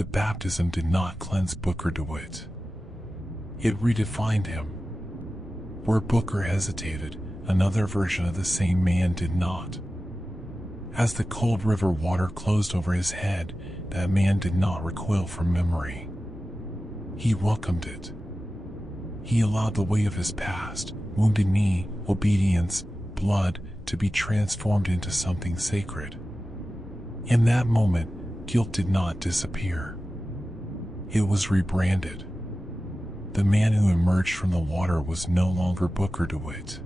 The baptism did not cleanse Booker DeWitt. It redefined him. Where Booker hesitated, another version of the same man did not. As the cold river water closed over his head, that man did not recoil from memory. He welcomed it. He allowed the weight of his past, wounded knee, obedience, blood, to be transformed into something sacred. In that moment, guilt did not disappear. It was rebranded. The man who emerged from the water was no longer Booker DeWitt.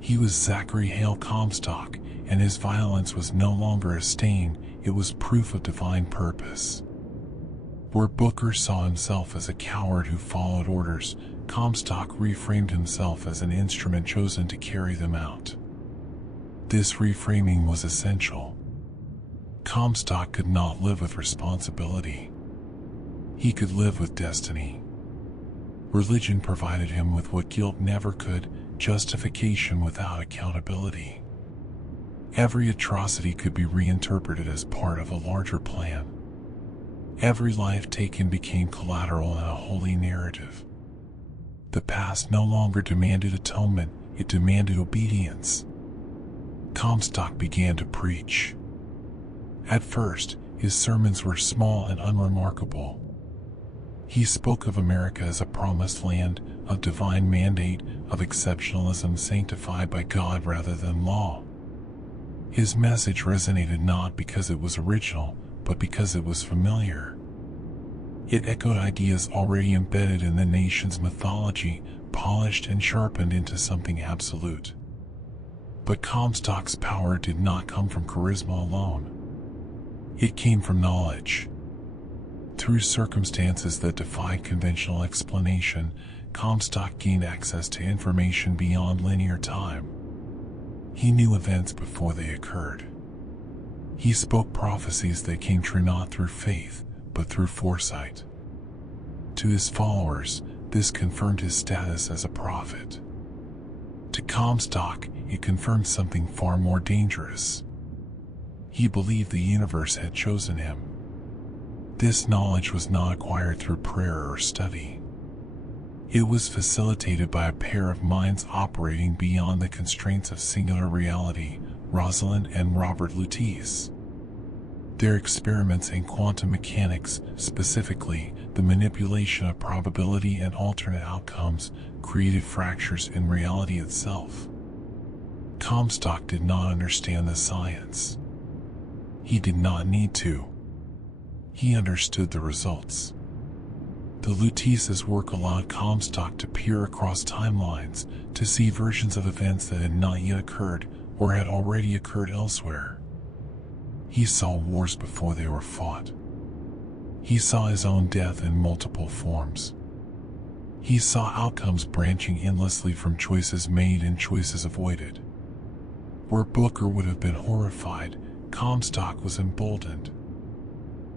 He was Zachary Comstock, and his violence was no longer a stain, it was proof of divine purpose. Where Booker saw himself as a coward who followed orders, Comstock reframed himself as an instrument chosen to carry them out. This reframing was essential. Comstock could not live with responsibility. He could live with destiny. Religion provided him with what guilt never could, justification without accountability. Every atrocity could be reinterpreted as part of a larger plan. Every life taken became collateral in a holy narrative. The past no longer demanded atonement, it demanded obedience. Comstock began to preach. At first, his sermons were small and unremarkable. He spoke of America as a promised land, of divine mandate, of exceptionalism sanctified by God rather than law. His message resonated not because it was original, but because it was familiar. It echoed ideas already embedded in the nation's mythology, polished and sharpened into something absolute. But Comstock's power did not come from charisma alone. It came from knowledge. Through circumstances that defied conventional explanation, Comstock gained access to information beyond linear time. He knew events before they occurred. He spoke prophecies that came true not through faith, but through foresight. To his followers, this confirmed his status as a prophet. To Comstock, it confirmed something far more dangerous. He believed the universe had chosen him. This knowledge was not acquired through prayer or study. It was facilitated by a pair of minds operating beyond the constraints of singular reality, Rosalind and Robert Lutece. Their experiments in quantum mechanics, specifically the manipulation of probability and alternate outcomes, created fractures in reality itself. Comstock did not understand the science. He did not need to. He understood the results. The Lutece's work allowed Comstock to peer across timelines, to see versions of events that had not yet occurred or had already occurred elsewhere. He saw wars before they were fought. He saw his own death in multiple forms. He saw outcomes branching endlessly from choices made and choices avoided. Where Booker would have been horrified, Comstock was emboldened.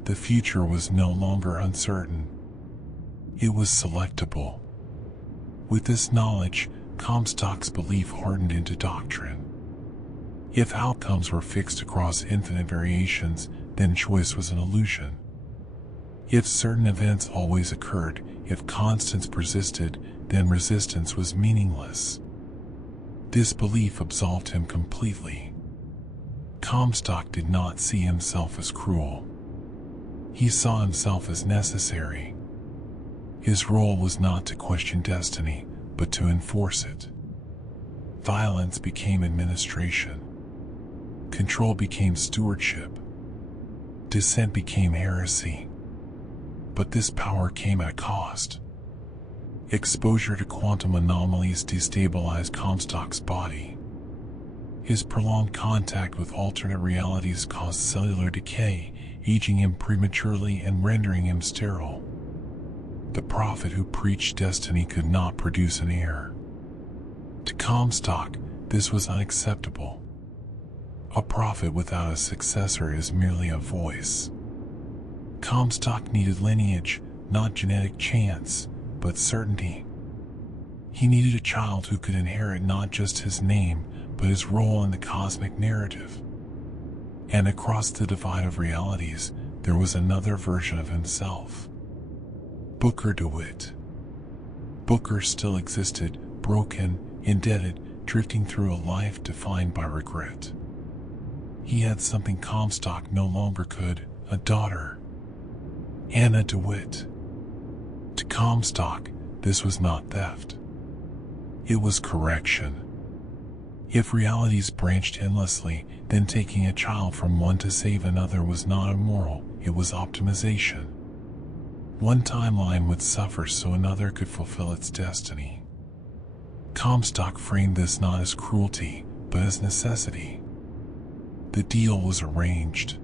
The future was no longer uncertain. It was selectable. With this knowledge, Comstock's belief hardened into doctrine. If outcomes were fixed across infinite variations, then choice was an illusion. If certain events always occurred, if constants persisted, then resistance was meaningless. This belief absolved him completely. Comstock did not see himself as cruel. He saw himself as necessary. His role was not to question destiny, but to enforce it. Violence became administration. Control became stewardship. Dissent became heresy. But this power came at a cost. Exposure to quantum anomalies destabilized Comstock's body. His prolonged contact with alternate realities caused cellular decay, aging him prematurely and rendering him sterile. The prophet who preached destiny could not produce an heir. To Comstock, this was unacceptable. A prophet without a successor is merely a voice. Comstock needed lineage, not genetic chance, but certainty. He needed a child who could inherit not just his name, but his role in the cosmic narrative. And across the divide of realities, there was another version of himself. Booker DeWitt. Booker still existed, broken, indebted, drifting through a life defined by regret. He had something Comstock no longer could, a daughter, Anna DeWitt. To Comstock, this was not theft. It was correction. If realities branched endlessly, then taking a child from one to save another was not immoral, it was optimization. One timeline would suffer so another could fulfill its destiny. Comstock framed this not as cruelty, but as necessity. The deal was arranged.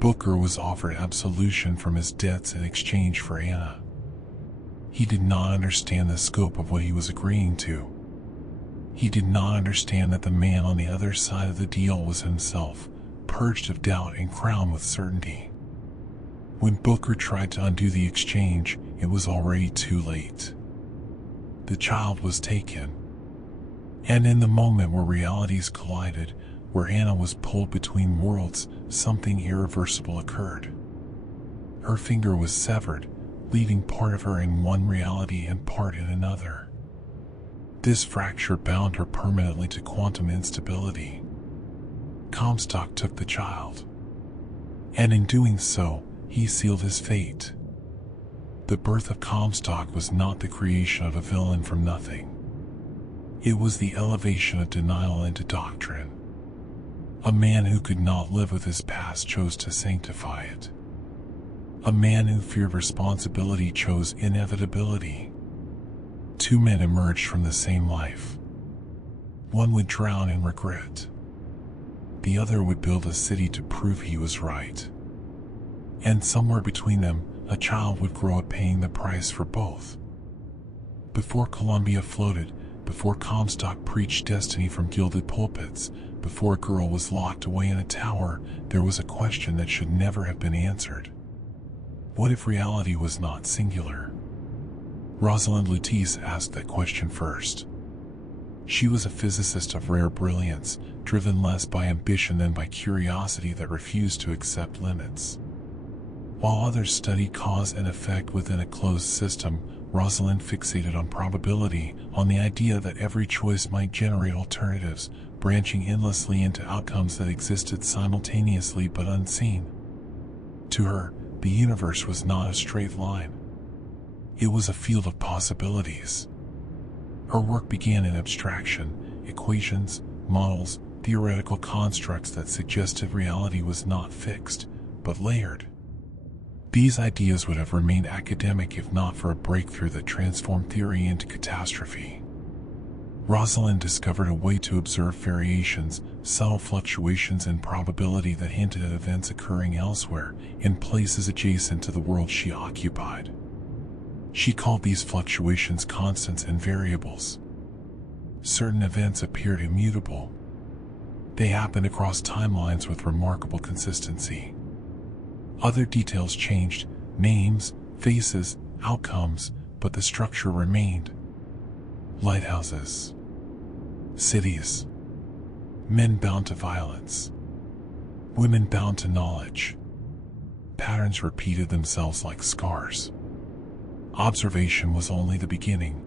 Booker was offered absolution from his debts in exchange for Anna. He did not understand the scope of what he was agreeing to. He did not understand that the man on the other side of the deal was himself, purged of doubt and crowned with certainty. When Booker tried to undo the exchange, it was already too late. The child was taken. And in the moment where realities collided, where Anna was pulled between worlds, something irreversible occurred. Her finger was severed, leaving part of her in one reality and part in another. This fracture bound her permanently to quantum instability. Comstock took the child. And in doing so, he sealed his fate. The birth of Comstock was not the creation of a villain from nothing. It was the elevation of denial into doctrine. A man who could not live with his past chose to sanctify it. A man who feared responsibility chose inevitability. Two men emerged from the same life. One would drown in regret. The other would build a city to prove he was right. And somewhere between them, a child would grow up paying the price for both. Before Columbia floated, before Comstock preached destiny from gilded pulpits, before a girl was locked away in a tower, there was a question that should never have been answered. What if reality was not singular? Rosalind Lutece asked that question first. She was a physicist of rare brilliance, driven less by ambition than by curiosity that refused to accept limits. While others studied cause and effect within a closed system, Rosalind fixated on probability, on the idea that every choice might generate alternatives, branching endlessly into outcomes that existed simultaneously but unseen. To her, the universe was not a straight line. It was a field of possibilities. Her work began in abstraction, equations, models, theoretical constructs that suggested reality was not fixed, but layered. These ideas would have remained academic if not for a breakthrough that transformed theory into catastrophe. Rosalind discovered a way to observe variations, subtle fluctuations in probability that hinted at events occurring elsewhere, in places adjacent to the world she occupied. She called these fluctuations constants and variables. Certain events appeared immutable. They happened across timelines with remarkable consistency. Other details changed, names, faces, outcomes, but the structure remained. Lighthouses. Cities. Men bound to violence. Women bound to knowledge. Patterns repeated themselves like scars. Observation was only the beginning.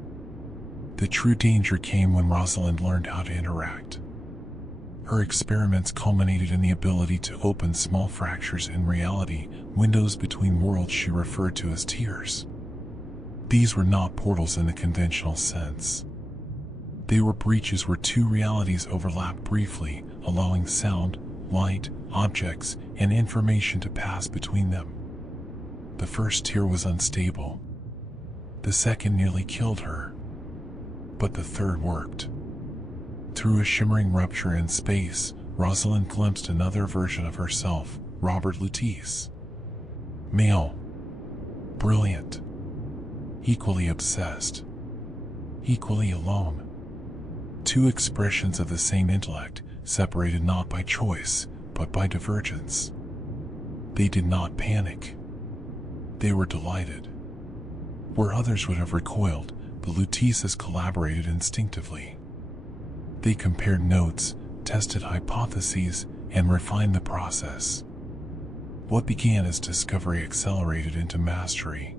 The true danger came when Rosalind learned how to interact. Her experiments culminated in the ability to open small fractures in reality, windows between worlds she referred to as tiers. These were not portals in the conventional sense. They were breaches where two realities overlapped briefly, allowing sound, light, objects, and information to pass between them. The first tier was unstable. The second nearly killed her. But the third worked. Through a shimmering rupture in space, Rosalind glimpsed another version of herself, Robert Lutece. Male. Brilliant. Equally obsessed. Equally alone. Two expressions of the same intellect, separated not by choice, but by divergence. They did not panic. They were delighted. Where others would have recoiled, the Luteces collaborated instinctively. They compared notes, tested hypotheses, and refined the process. What began as discovery accelerated into mastery.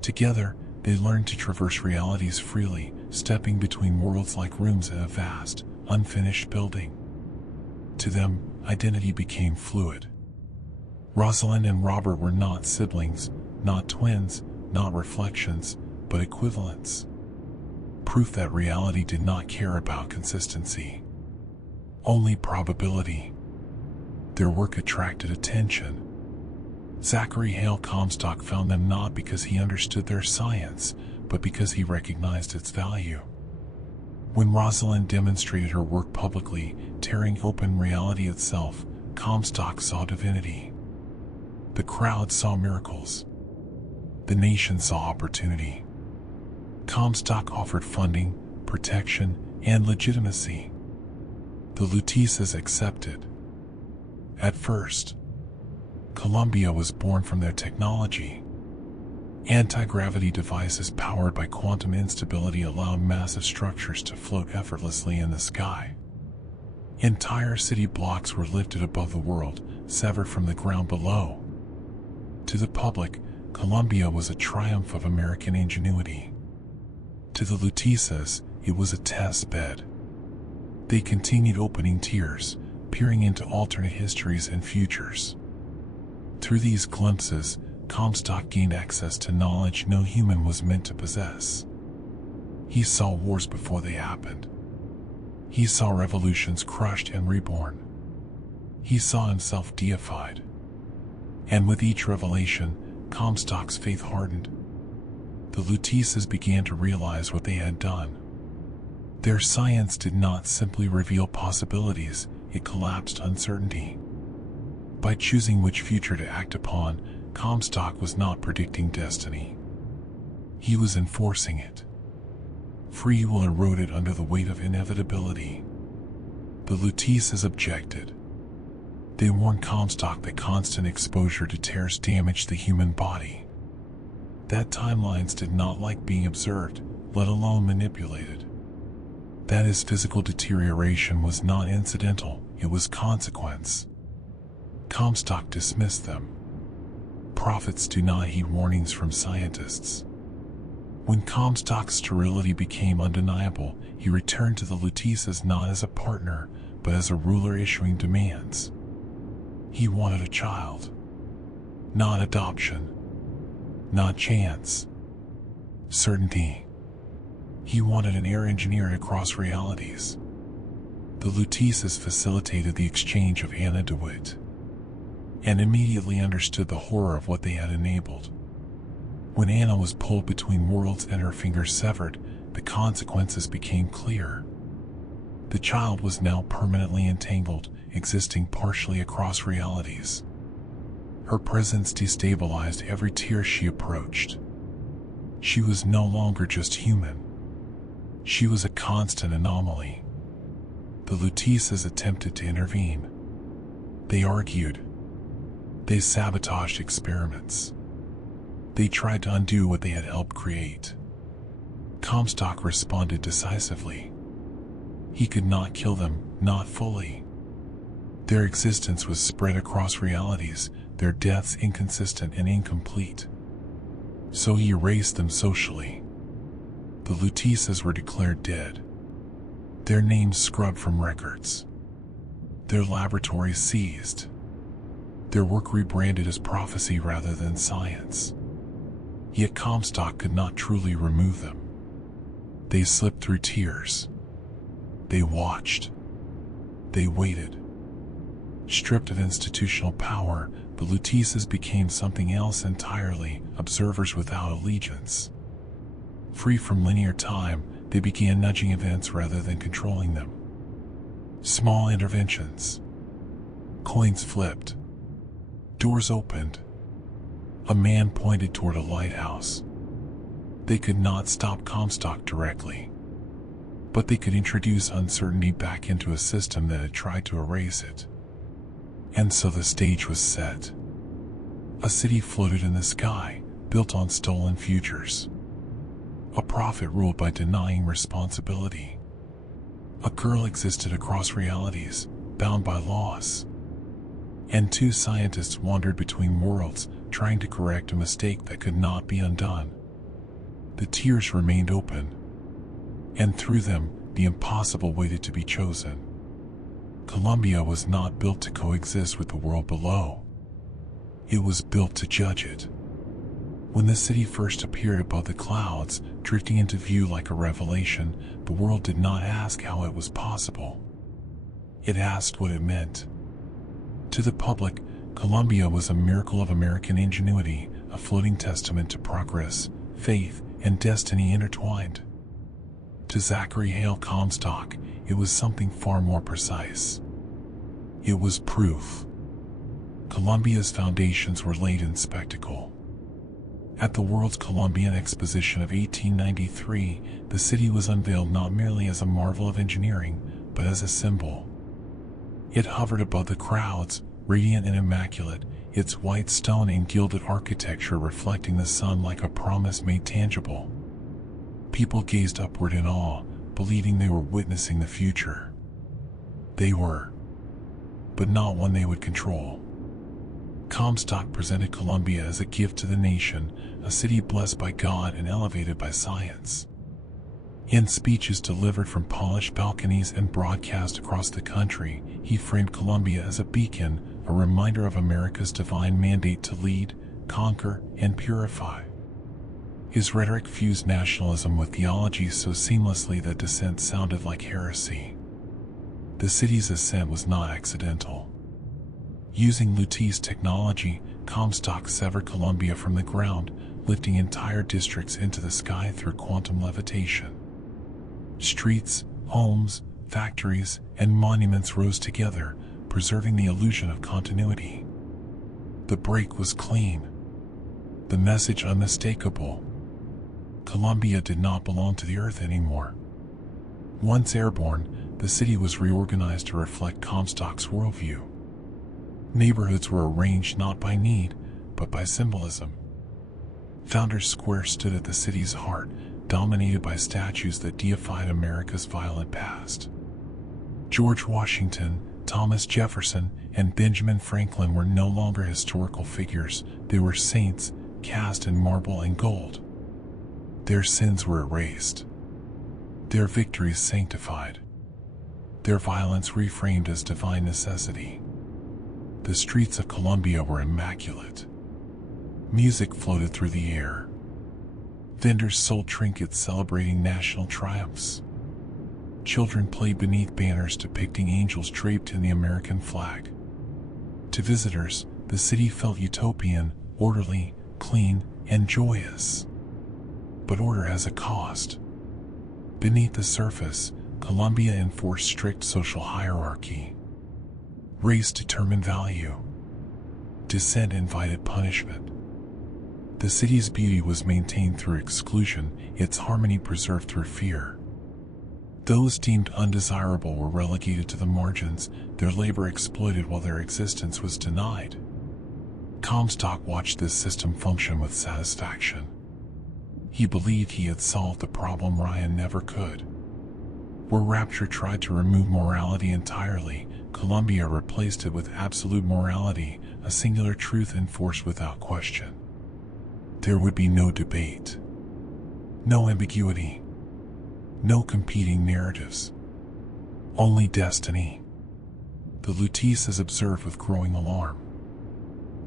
Together, they learned to traverse realities freely, stepping between worlds like rooms in a vast, unfinished building. To them, identity became fluid. Rosalind and Robert were not siblings, not twins, not reflections, but equivalents. Proof that reality did not care about consistency. Only probability. Their work attracted attention. Zachary Comstock found them not because he understood their science, but because he recognized its value. When Rosalind demonstrated her work publicly, tearing open reality itself, Comstock saw divinity. The crowd saw miracles. The nation saw opportunity. Comstock offered funding, protection, and legitimacy. The Luteces accepted. At first, Columbia was born from their technology. Anti-gravity devices powered by quantum instability allowed massive structures to float effortlessly in the sky. Entire city blocks were lifted above the world, severed from the ground below. To the public, Columbia was a triumph of American ingenuity. To the Luteces, it was a test bed. They continued opening tiers, peering into alternate histories and futures. Through these glimpses, Comstock gained access to knowledge no human was meant to possess. He saw wars before they happened. He saw revolutions crushed and reborn. He saw himself deified. And with each revelation, Comstock's faith hardened. The Luteces began to realize what they had done. Their science did not simply reveal possibilities, it collapsed uncertainty. By choosing which future to act upon, Comstock was not predicting destiny. He was enforcing it. Free will eroded under the weight of inevitability. The Luteces objected. They warned Comstock that constant exposure to tears damaged the human body. That timelines did not like being observed, let alone manipulated. That his physical deterioration was not incidental, it was consequence. Comstock dismissed them. Prophets do not heed warnings from scientists. When Comstock's sterility became undeniable, he returned to the Luteces not as a partner, but as a ruler issuing demands. He wanted a child. Not adoption. Not chance. Certainty. He wanted an air engineer across realities. The Luteces facilitated the exchange of Anna DeWitt, and immediately understood the horror of what they had enabled. When Anna was pulled between worlds and her fingers severed, the consequences became clear. The child was now permanently entangled, existing partially across realities. Her presence destabilized every tier she approached. She was no longer just human. She was a constant anomaly. The Luteces attempted to intervene. They argued. They sabotaged experiments. They tried to undo what they had helped create. Comstock responded decisively. He could not kill them, not fully. Their existence was spread across realities, their deaths inconsistent and incomplete. So he erased them socially. The Luteces were declared dead. Their names scrubbed from records. Their laboratories seized. Their work rebranded as prophecy rather than science. Yet Comstock could not truly remove them. They slipped through tiers. They watched. They waited. Stripped of institutional power, the Luteces became something else entirely, observers without allegiance. Free from linear time, they began nudging events rather than controlling them. Small interventions. Coins flipped. Doors opened. A man pointed toward a lighthouse. They could not stop Comstock directly, but they could introduce uncertainty back into a system that had tried to erase it. And so the stage was set. A city floated in the sky, built on stolen futures. A prophet ruled by denying responsibility. A girl existed across realities, bound by laws. and two scientists wandered between worlds, trying to correct a mistake that could not be undone. The tiers remained open, and through them, the impossible waited to be chosen. Columbia was not built to coexist with the world below. It was built to judge it. When the city first appeared above the clouds, drifting into view like a revelation, the world did not ask how it was possible. It asked what it meant. To the public, Columbia was a miracle of American ingenuity, a floating testament to progress, faith, and destiny intertwined. To Zachary Comstock, it was something far more precise. It was proof. Columbia's foundations were laid in spectacle. At the World's Columbian Exposition of 1893, the city was unveiled not merely as a marvel of engineering, but as a symbol. It hovered above the crowds, radiant and immaculate, its white stone and gilded architecture reflecting the sun like a promise made tangible. People gazed upward in awe, believing they were witnessing the future. They were, but not one they would control. Comstock presented Columbia as a gift to the nation, a city blessed by God and elevated by science. In speeches delivered from polished balconies and broadcast across the country, he framed Columbia as a beacon, a reminder of America's divine mandate to lead, conquer, and purify. His rhetoric fused nationalism with theology so seamlessly that dissent sounded like heresy. The city's ascent was not accidental. Using Lutece technology, Comstock severed Columbia from the ground, lifting entire districts into the sky through quantum levitation. Streets, homes, factories, and monuments rose together, preserving the illusion of continuity. The break was clean. The message unmistakable. Columbia did not belong to the earth anymore. Once airborne, the city was reorganized to reflect Comstock's worldview. Neighborhoods were arranged not by need, but by symbolism. Founders Square stood at the city's heart, dominated by statues that deified America's violent past. George Washington, Thomas Jefferson, and Benjamin Franklin were no longer historical figures. They were saints, cast in marble and gold. Their sins were erased. Their victories sanctified. Their violence reframed as divine necessity. The streets of Columbia were immaculate. Music floated through the air. Vendors sold trinkets celebrating national triumphs. Children played beneath banners depicting angels draped in the American flag. To visitors, the city felt utopian, orderly, clean, and joyous. But order has a cost. Beneath the surface, Columbia enforced strict social hierarchy. Race determined value. Dissent invited punishment. The city's beauty was maintained through exclusion, its harmony preserved through fear. Those deemed undesirable were relegated to the margins, their labor exploited while their existence was denied. Comstock watched this system function with satisfaction. He believed he had solved the problem Ryan never could. Where Rapture tried to remove morality entirely, Columbia replaced it with absolute morality, a singular truth enforced without question. There would be no debate, no ambiguity, no competing narratives, only destiny. The Luteces observed with growing alarm.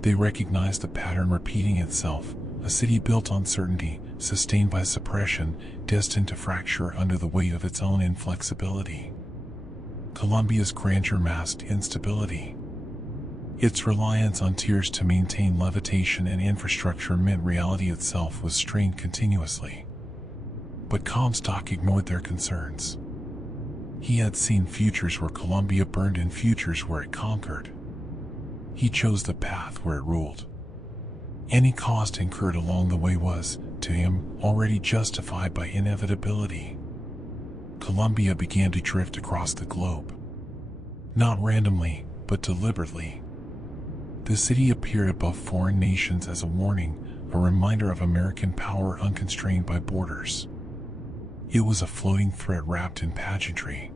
They recognized the pattern repeating itself, a city built on certainty, sustained by suppression, destined to fracture under the weight of its own inflexibility. Columbia's grandeur masked instability. Its reliance on tiers to maintain levitation and infrastructure meant reality itself was strained continuously. But Comstock ignored their concerns. He had seen futures where Columbia burned and futures where it conquered. He chose the path where it ruled. Any cost incurred along the way was, to him, already justified by inevitability. Columbia began to drift across the globe. Not randomly, but deliberately. The city appeared above foreign nations as a warning, a reminder of American power unconstrained by borders. It was a floating threat wrapped in pageantry.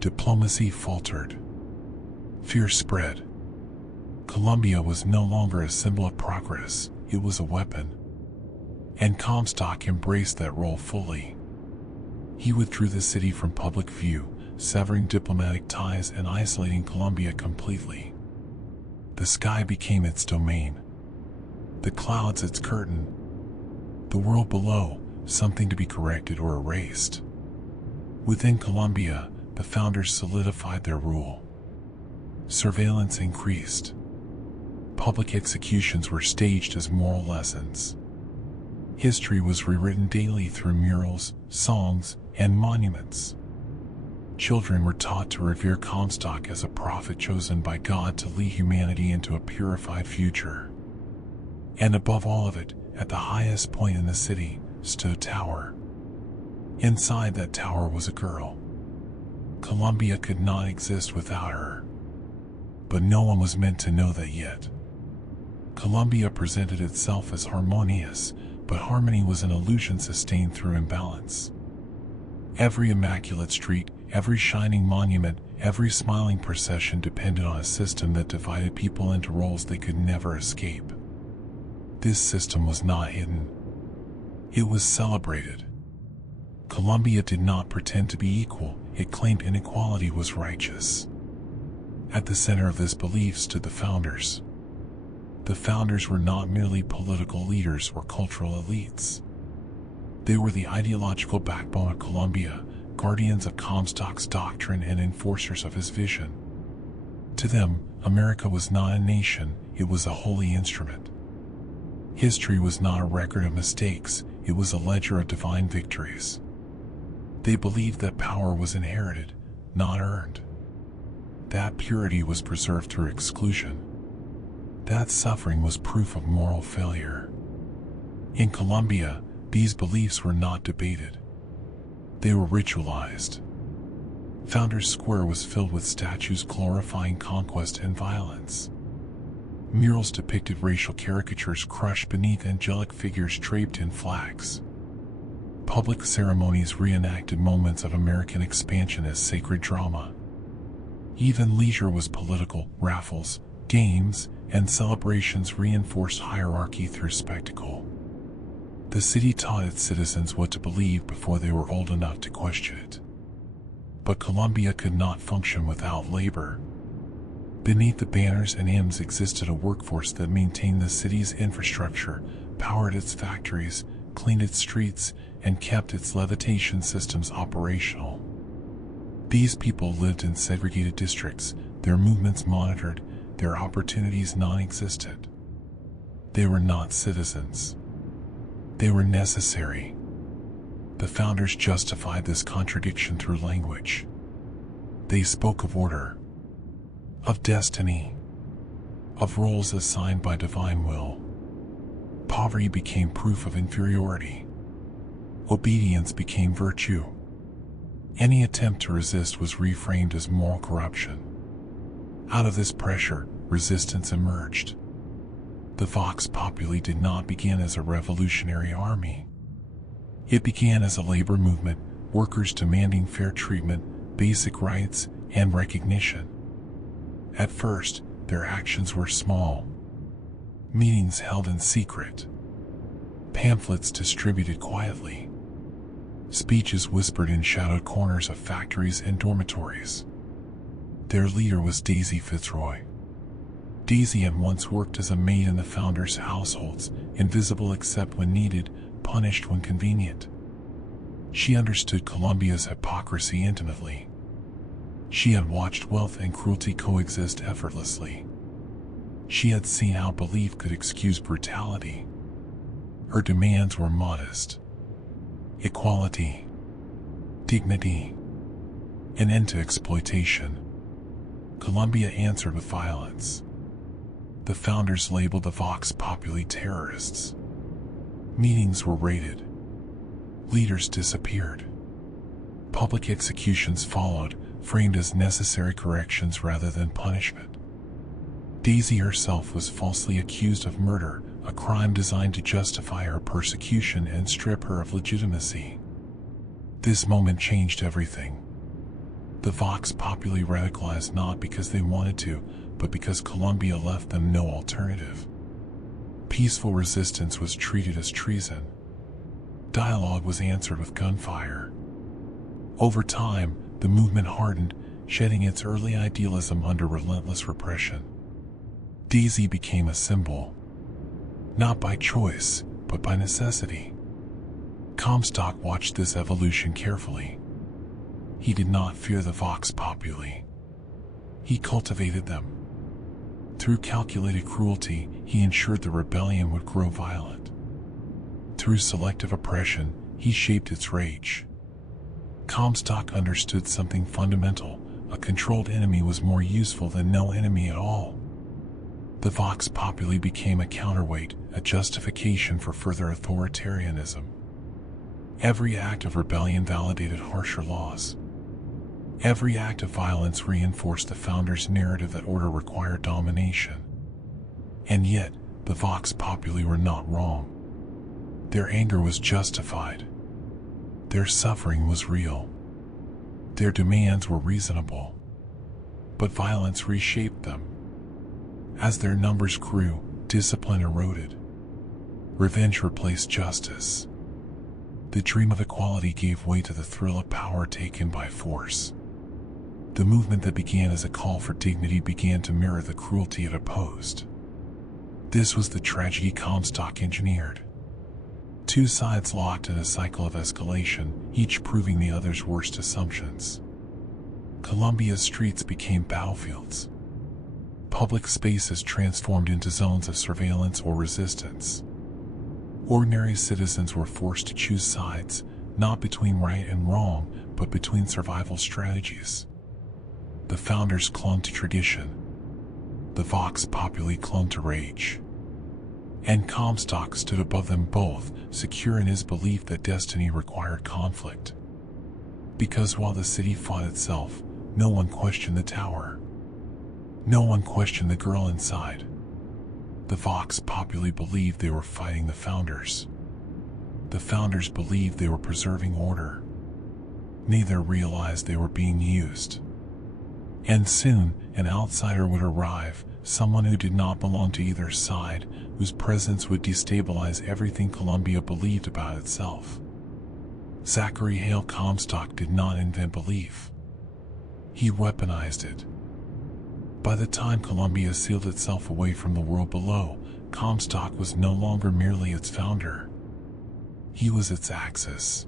Diplomacy faltered. Fear spread. Columbia was no longer a symbol of progress, it was a weapon. And Comstock embraced that role fully. He withdrew the city from public view, severing diplomatic ties and isolating Columbia completely. The sky became its domain. The clouds its curtain. The world below, something to be corrected or erased. Within Columbia, the founders solidified their rule. Surveillance increased. Public executions were staged as moral lessons. History was rewritten daily through murals, songs, and monuments. Children were taught to revere Comstock as a prophet chosen by God to lead humanity into a purified future. And above all of it, at the highest point in the city, stood a tower. Inside that tower was a girl. Columbia could not exist without her. But no one was meant to know that yet. Columbia presented itself as harmonious, but harmony was an illusion sustained through imbalance. Every immaculate street, every shining monument, every smiling procession depended on a system that divided people into roles they could never escape. This system was not hidden. It was celebrated. Columbia did not pretend to be equal, it claimed inequality was righteous. At the center of this belief stood the founders. The founders were not merely political leaders or cultural elites. They were the ideological backbone of Columbia, guardians of Comstock's doctrine and enforcers of his vision. To them, America was not a nation, it was a holy instrument. History was not a record of mistakes, it was a ledger of divine victories. They believed that power was inherited, not earned. That purity was preserved through exclusion. That suffering was proof of moral failure. In Columbia, these beliefs were not debated. They were ritualized. Founders Square was filled with statues glorifying conquest and violence. Murals depicted racial caricatures crushed beneath angelic figures draped in flags. Public ceremonies reenacted moments of American expansion as sacred drama. Even leisure was political, raffles, games, and celebrations reinforced hierarchy through spectacle. The city taught its citizens what to believe before they were old enough to question it. But Columbia could not function without labor. Beneath the banners and hymns existed a workforce that maintained the city's infrastructure, powered its factories, cleaned its streets, and kept its levitation systems operational. These people lived in segregated districts, their movements monitored, their opportunities non-existent. They were not citizens. They were necessary. The founders justified this contradiction through language. They spoke of order, of destiny, of roles assigned by divine will. Poverty became proof of inferiority. Obedience became virtue. Any attempt to resist was reframed as moral corruption. Out of this pressure, resistance emerged. The Vox Populi did not begin as a revolutionary army. It began as a labor movement, workers demanding fair treatment, basic rights, and recognition. At first, their actions were small. Meetings held in secret. Pamphlets distributed quietly. Speeches whispered in shadowed corners of factories and dormitories. Their leader was Daisy Fitzroy. Daisy had once worked as a maid in the founders' households, invisible except when needed, punished when convenient. She understood Columbia's hypocrisy intimately. She had watched wealth and cruelty coexist effortlessly. She had seen how belief could excuse brutality. Her demands were modest. Equality, dignity, an end to exploitation. Columbia answered with violence. The founders labeled the Vox Populi terrorists. Meetings were raided. Leaders disappeared. Public executions followed, framed as necessary corrections rather than punishment. Daisy herself was falsely accused of murder, a crime designed to justify her persecution and strip her of legitimacy. This moment changed everything. The Vox Populi radicalized not because they wanted to, but because Columbia left them no alternative. Peaceful resistance was treated as treason. Dialogue was answered with gunfire. Over time, the movement hardened, shedding its early idealism under relentless repression. Daisy became a symbol, not by choice, but by necessity. Comstock watched this evolution carefully. He did not fear the vox populi. He cultivated them. Through calculated cruelty, he ensured the rebellion would grow violent. Through selective oppression, he shaped its rage. Comstock understood something fundamental: a controlled enemy was more useful than no enemy at all. The vox populi became a counterweight, a justification for further authoritarianism. Every act of rebellion validated harsher laws. Every act of violence reinforced the founders' narrative that order required domination. And yet, the vox populi were not wrong. Their anger was justified. Their suffering was real. Their demands were reasonable. But violence reshaped them. As their numbers grew, discipline eroded. Revenge replaced justice. The dream of equality gave way to the thrill of power taken by force. The movement that began as a call for dignity began to mirror the cruelty it opposed. This was the tragedy Comstock engineered. Two sides locked in a cycle of escalation, each proving the other's worst assumptions. Columbia's streets became battlefields. Public spaces transformed into zones of surveillance or resistance. Ordinary citizens were forced to choose sides, not between right and wrong, but between survival strategies. The founders clung to tradition. The vox populi clung to rage. And Comstock stood above them both, secure in his belief that destiny required conflict. Because while the city fought itself, no one questioned the tower. No one questioned the girl inside. The vox populi believed they were fighting the founders. The founders believed they were preserving order. Neither realized they were being used. And soon, an outsider would arrive, someone who did not belong to either side, whose presence would destabilize everything Columbia believed about itself. Zachary Comstock did not invent belief. He weaponized it. By the time Columbia sealed itself away from the world below, Comstock was no longer merely its founder. He was its axis.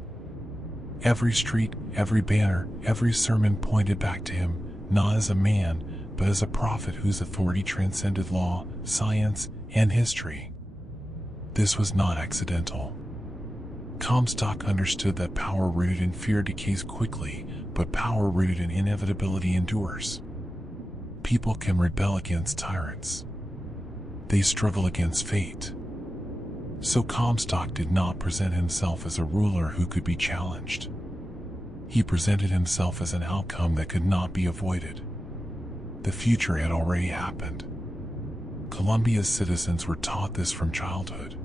Every street, every banner, every sermon pointed back to him, not as a man, but as a prophet whose authority transcended law, science, and history. This was not accidental. Comstock understood that power rooted in fear decays quickly, but power rooted in inevitability endures. People can rebel against tyrants. They struggle against fate. So Comstock did not present himself as a ruler who could be challenged. He presented himself as an outcome that could not be avoided. The future had already happened. Columbia's citizens were taught this from childhood.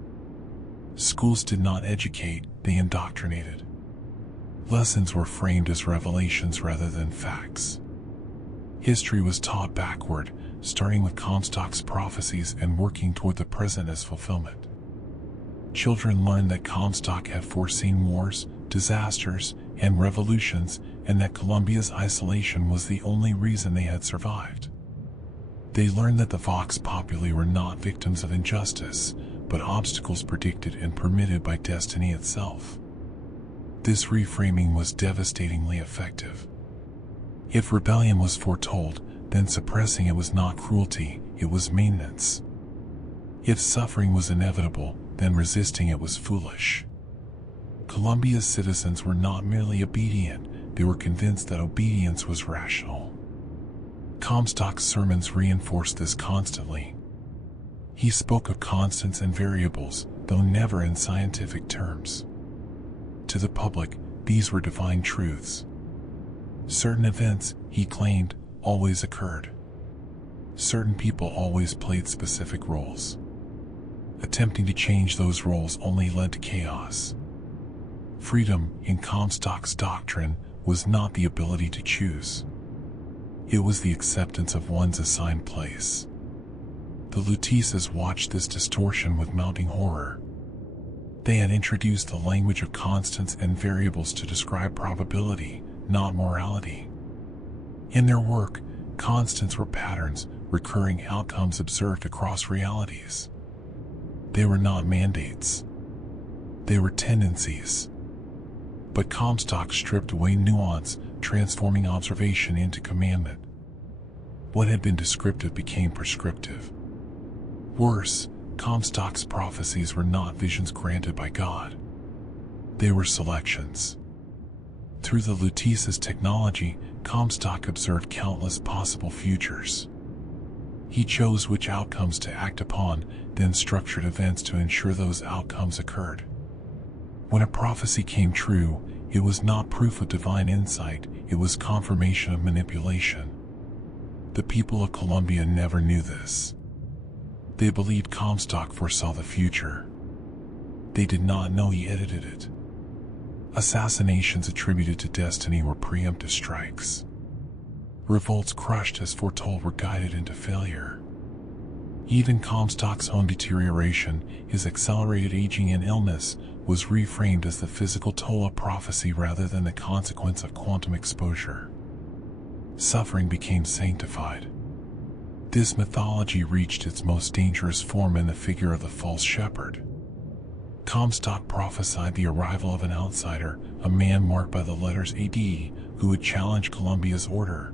Schools did not educate, they indoctrinated. Lessons were framed as revelations rather than facts. History was taught backward, starting with Comstock's prophecies and working toward the present as fulfillment. Children learned that Comstock had foreseen wars, disasters, and revolutions, and that Columbia's isolation was the only reason they had survived. They learned that the vox populi were not victims of injustice, but obstacles predicted and permitted by destiny itself. This reframing was devastatingly effective. If rebellion was foretold, then suppressing it was not cruelty, it was maintenance. If suffering was inevitable, then resisting it was foolish. Columbia's citizens were not merely obedient, they were convinced that obedience was rational. Comstock's sermons reinforced this constantly. He spoke of constants and variables, though never in scientific terms. To the public, these were divine truths. Certain events, he claimed, always occurred. Certain people always played specific roles. Attempting to change those roles only led to chaos. Freedom, in Comstock's doctrine, was not the ability to choose. It was the acceptance of one's assigned place. The Luteces watched this distortion with mounting horror. They had introduced the language of constants and variables to describe probability, not morality. In their work, constants were patterns, recurring outcomes observed across realities. They were not mandates. They were tendencies. But Comstock stripped away nuance, transforming observation into commandment. What had been descriptive became prescriptive. Worse, Comstock's prophecies were not visions granted by God. They were selections. Through the Lutece's technology, Comstock observed countless possible futures. He chose which outcomes to act upon, then structured events to ensure those outcomes occurred. When a prophecy came true, it was not proof of divine insight, it was confirmation of manipulation. The people of Columbia never knew this. They believed Comstock foresaw the future. They did not know he edited it. Assassinations attributed to destiny were preemptive strikes. Revolts crushed as foretold were guided into failure. Even Comstock's own deterioration, his accelerated aging and illness, was reframed as the physical toll of prophecy rather than the consequence of quantum exposure. Suffering became sanctified. This mythology reached its most dangerous form in the figure of the false shepherd. Comstock prophesied the arrival of an outsider, a man marked by the letters AD, who would challenge Columbia's order.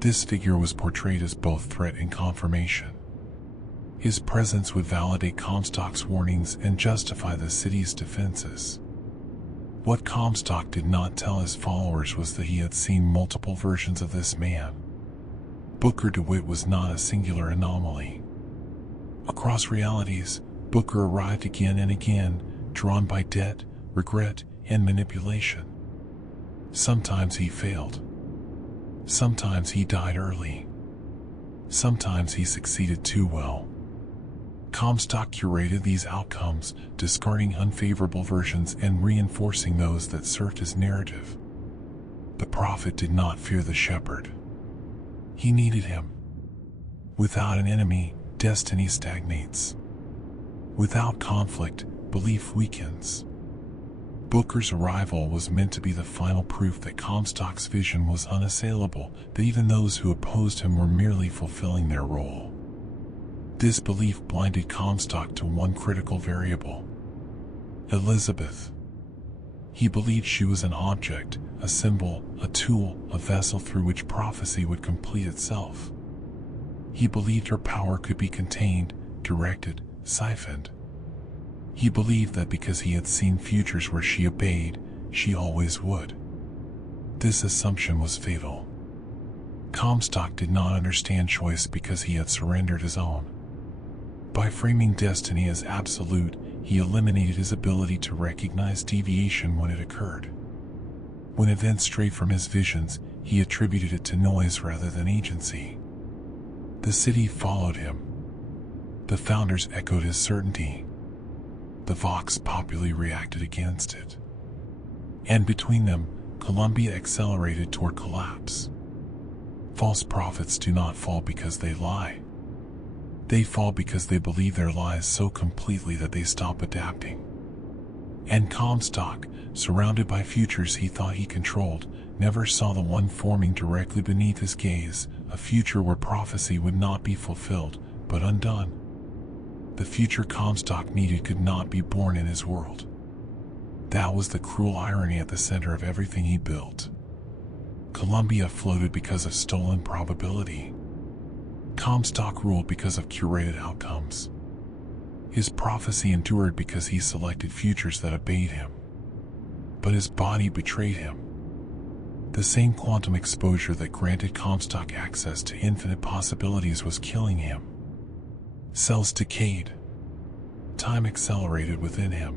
This figure was portrayed as both threat and confirmation. His presence would validate Comstock's warnings and justify the city's defenses. What Comstock did not tell his followers was that he had seen multiple versions of this man. Booker DeWitt was not a singular anomaly. Across realities, Booker arrived again and again, drawn by debt, regret, and manipulation. Sometimes he failed. Sometimes he died early. Sometimes he succeeded too well. Comstock curated these outcomes, discarding unfavorable versions and reinforcing those that served his narrative. The prophet did not fear the shepherd. He needed him. Without an enemy, destiny stagnates. Without conflict, belief weakens. Booker's arrival was meant to be the final proof that Comstock's vision was unassailable, that even those who opposed him were merely fulfilling their role. This belief blinded Comstock to one critical variable: Elizabeth. He believed she was an object, a symbol, a tool, a vessel through which prophecy would complete itself. He believed her power could be contained, directed, siphoned. He believed that because he had seen futures where she obeyed, she always would. This assumption was fatal. Comstock did not understand choice because he had surrendered his own. By framing destiny as absolute, he eliminated his ability to recognize deviation when it occurred. When events strayed from his visions, he attributed it to noise rather than agency. The city followed him. The founders echoed his certainty. The vox populi reacted against it. And between them, Columbia accelerated toward collapse. False prophets do not fall because they lie. They fall because they believe their lies so completely that they stop adapting. And Comstock, surrounded by futures he thought he controlled, never saw the one forming directly beneath his gaze, a future where prophecy would not be fulfilled, but undone. The future Comstock needed could not be born in his world. That was the cruel irony at the center of everything he built. Columbia floated because of stolen probability. Comstock ruled because of curated outcomes. His prophecy endured because he selected futures that obeyed him. But his body betrayed him. The same quantum exposure that granted Comstock access to infinite possibilities was killing him. Cells decayed. Time accelerated within him.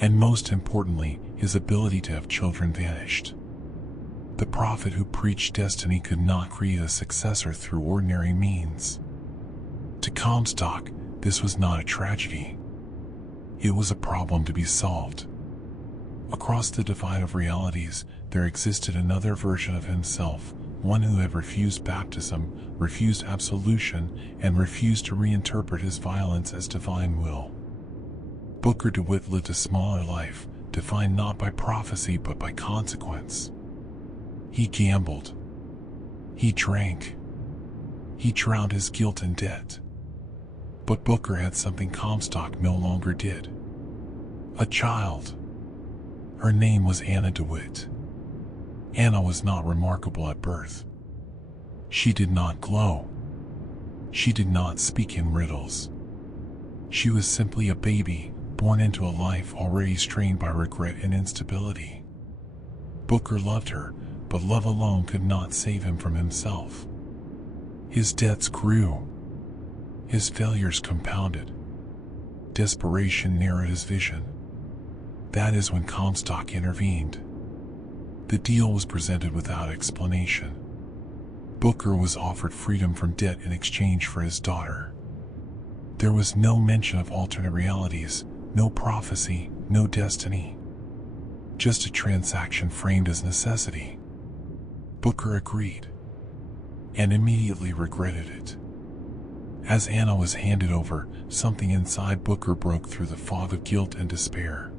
And most importantly, his ability to have children vanished. The prophet who preached destiny could not create a successor through ordinary means. To Comstock, this was not a tragedy. It was a problem to be solved. Across the divide of realities, there existed another version of himself, one who had refused baptism, refused absolution, and refused to reinterpret his violence as divine will. Booker DeWitt lived a smaller life, defined not by prophecy but by consequence. He gambled. He drank. He drowned his guilt and debt. But Booker had something Comstock no longer did. A child. Her name was Anna DeWitt. Anna was not remarkable at birth. She did not glow. She did not speak in riddles. She was simply a baby, born into a life already strained by regret and instability. Booker loved her, but love alone could not save him from himself. His debts grew. His failures compounded. Desperation narrowed his vision. That is when Comstock intervened. The deal was presented without explanation. Booker was offered freedom from debt in exchange for his daughter. There was no mention of alternate realities, no prophecy, no destiny. Just a transaction framed as necessity. Booker agreed, and immediately regretted it. As Anna was handed over, something inside Booker broke through the fog of guilt and despair.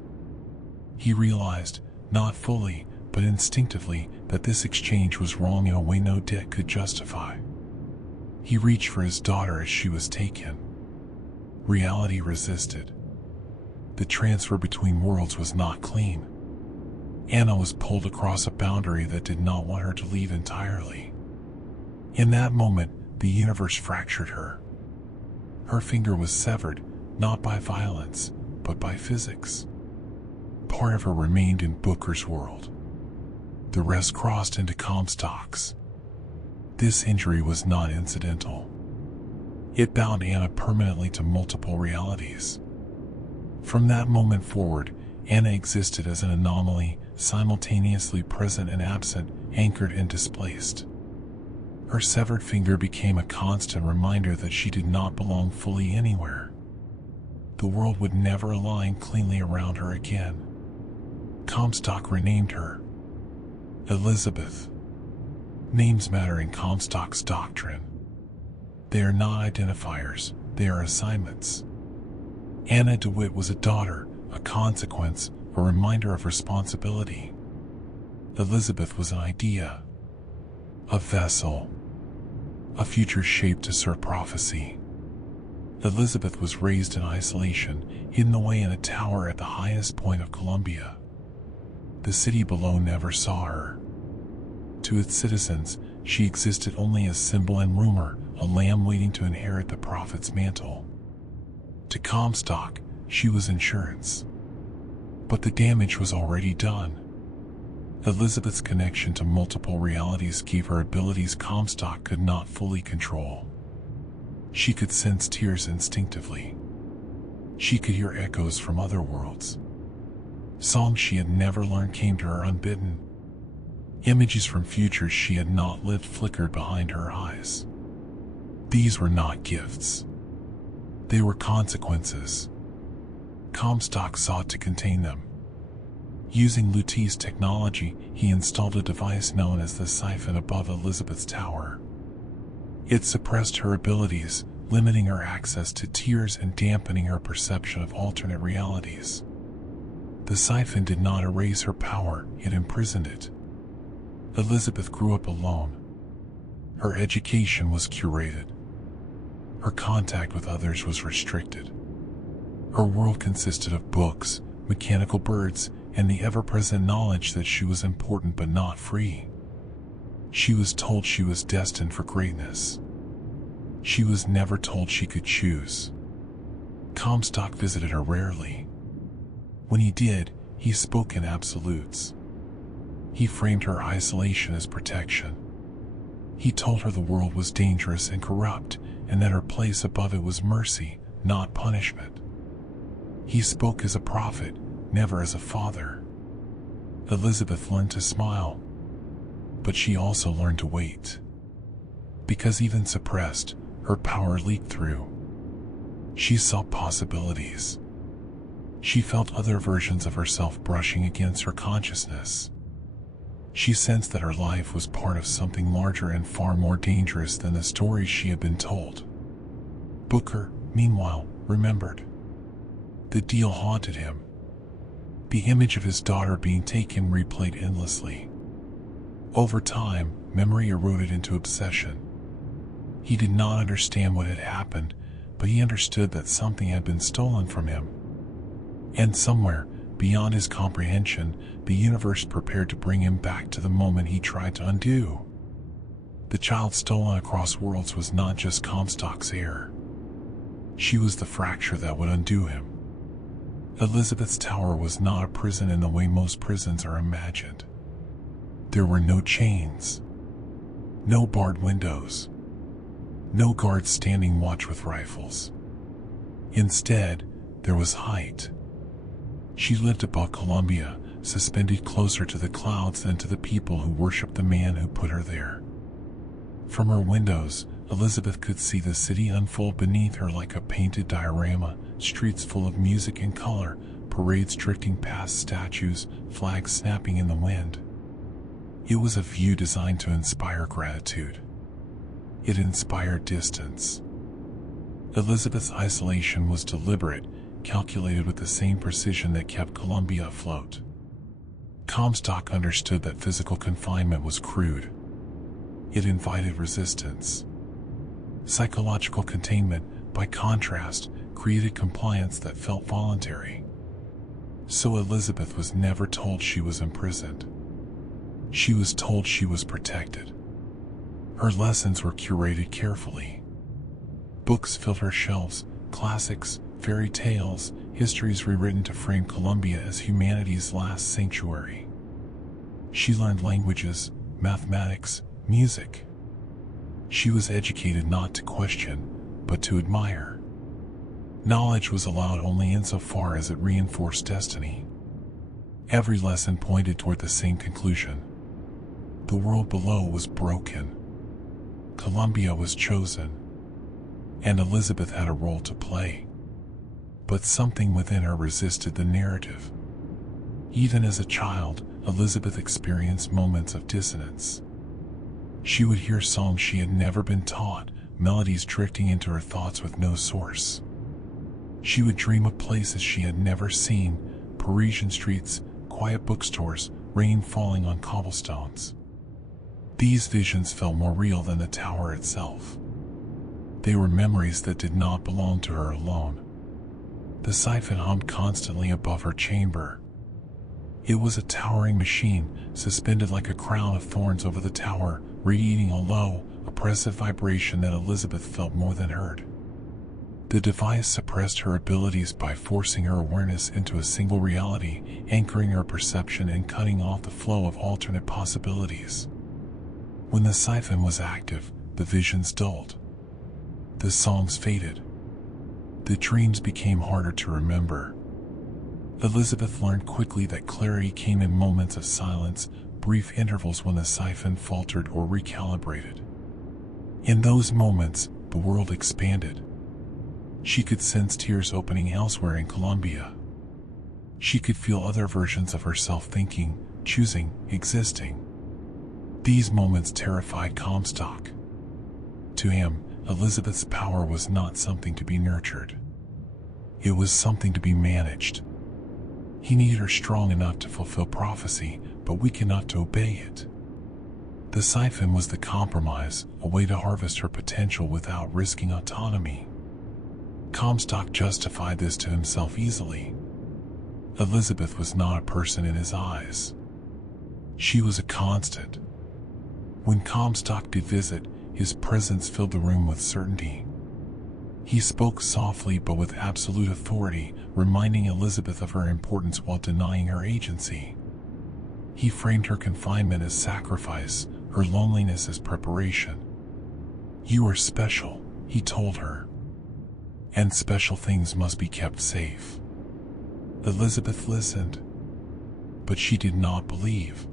He realized, not fully, but instinctively, that this exchange was wrong in a way no debt could justify. He reached for his daughter as she was taken. Reality resisted. The transfer between worlds was not clean. Anna was pulled across a boundary that did not want her to leave entirely. In that moment, the universe fractured her. Her finger was severed, not by violence, but by physics. Part of her remained in Booker's world. The rest crossed into Comstock's. This injury was not incidental. It bound Anna permanently to multiple realities. From that moment forward, Anna existed as an anomaly, simultaneously present and absent, anchored and displaced. Her severed finger became a constant reminder that she did not belong fully anywhere. The world would never align cleanly around her again. Comstock renamed her Elizabeth. Names matter in Comstock's doctrine. They are not identifiers, they are assignments. Anna DeWitt was a daughter, a consequence, a reminder of responsibility. Elizabeth was an idea, a vessel, a future shaped to serve prophecy. Elizabeth was raised in isolation, hidden away in a tower at the highest point of Columbia. The city below never saw her. To its citizens, she existed only as symbol and rumor, a lamb waiting to inherit the prophet's mantle. To Comstock, she was insurance. But the damage was already done. Elizabeth's connection to multiple realities gave her abilities Comstock could not fully control. She could sense tears instinctively. She could hear echoes from other worlds. Songs she had never learned came to her unbidden. Images from futures she had not lived flickered behind her eyes. These were not gifts. They were consequences. Comstock sought to contain them. Using Lutece technology, he installed a device known as the Siphon above Elizabeth's tower. It suppressed her abilities, limiting her access to tears and dampening her perception of alternate realities. The Siphon did not erase her power, it imprisoned it. Elizabeth grew up alone. Her education was curated. Her contact with others was restricted. Her world consisted of books, mechanical birds, and the ever-present knowledge that she was important but not free. She was told she was destined for greatness. She was never told she could choose. Comstock visited her rarely. When he did, he spoke in absolutes. He framed her isolation as protection. He told her the world was dangerous and corrupt, and that her place above it was mercy, not punishment. He spoke as a prophet, never as a father. Elizabeth learned to smile, but she also learned to wait. Because even suppressed, her power leaked through. She saw possibilities. She felt other versions of herself brushing against her consciousness. She sensed that her life was part of something larger and far more dangerous than the stories she had been told. Booker, meanwhile, remembered. The deal haunted him. The image of his daughter being taken replayed endlessly. Over time, memory eroded into obsession. He did not understand what had happened, but he understood that something had been stolen from him. And somewhere, beyond his comprehension, the universe prepared to bring him back to the moment he tried to undo. The child stolen across worlds was not just Comstock's error. She was the fracture that would undo him. Elizabeth's tower was not a prison in the way most prisons are imagined. There were no chains, no barred windows, no guards standing watch with rifles. Instead, there was height. She lived above Columbia, suspended closer to the clouds than to the people who worshipped the man who put her there. From her windows, Elizabeth could see the city unfold beneath her like a painted diorama, streets full of music and color, parades drifting past statues, flags snapping in the wind. It was a view designed to inspire gratitude. It inspired distance. Elizabeth's isolation was deliberate, calculated with the same precision that kept Columbia afloat. Comstock understood that physical confinement was crude. It invited resistance. Psychological containment, by contrast, created compliance that felt voluntary. So Elizabeth was never told she was imprisoned. She was told she was protected. Her lessons were curated carefully. Books filled her shelves, classics, fairy tales, histories rewritten to frame Columbia as humanity's last sanctuary. She learned languages, mathematics, music. She was educated not to question, but to admire. Knowledge was allowed only insofar as it reinforced destiny. Every lesson pointed toward the same conclusion. The world below was broken. Columbia was chosen. And Elizabeth had a role to play. But something within her resisted the narrative. Even as a child, Elizabeth experienced moments of dissonance. She would hear songs she had never been taught, melodies drifting into her thoughts with no source. She would dream of places she had never seen, Parisian streets, quiet bookstores, rain falling on cobblestones. These visions felt more real than the tower itself. They were memories that did not belong to her alone. The siphon hummed constantly above her chamber. It was a towering machine, suspended like a crown of thorns over the tower, radiating a low, oppressive vibration that Elizabeth felt more than heard. The device suppressed her abilities by forcing her awareness into a single reality, anchoring her perception and cutting off the flow of alternate possibilities. When the siphon was active, the visions dulled. The songs faded. The dreams became harder to remember. Elizabeth learned quickly that clarity came in moments of silence, brief intervals when the siphon faltered or recalibrated. In those moments, the world expanded. She could sense tears opening elsewhere in Columbia. She could feel other versions of herself thinking, choosing, existing. These moments terrified Comstock. To him, Elizabeth's power was not something to be nurtured. It was something to be managed. He needed her strong enough to fulfill prophecy, but weak enough to obey it. The siphon was the compromise, a way to harvest her potential without risking autonomy. Comstock justified this to himself easily. Elizabeth was not a person in his eyes. She was a constant. When Comstock did visit, his presence filled the room with certainty. He spoke softly but with absolute authority, reminding Elizabeth of her importance while denying her agency. He framed her confinement as sacrifice, her loneliness as preparation. "You are special," he told her. "And special things must be kept safe." Elizabeth listened, but she did not believe.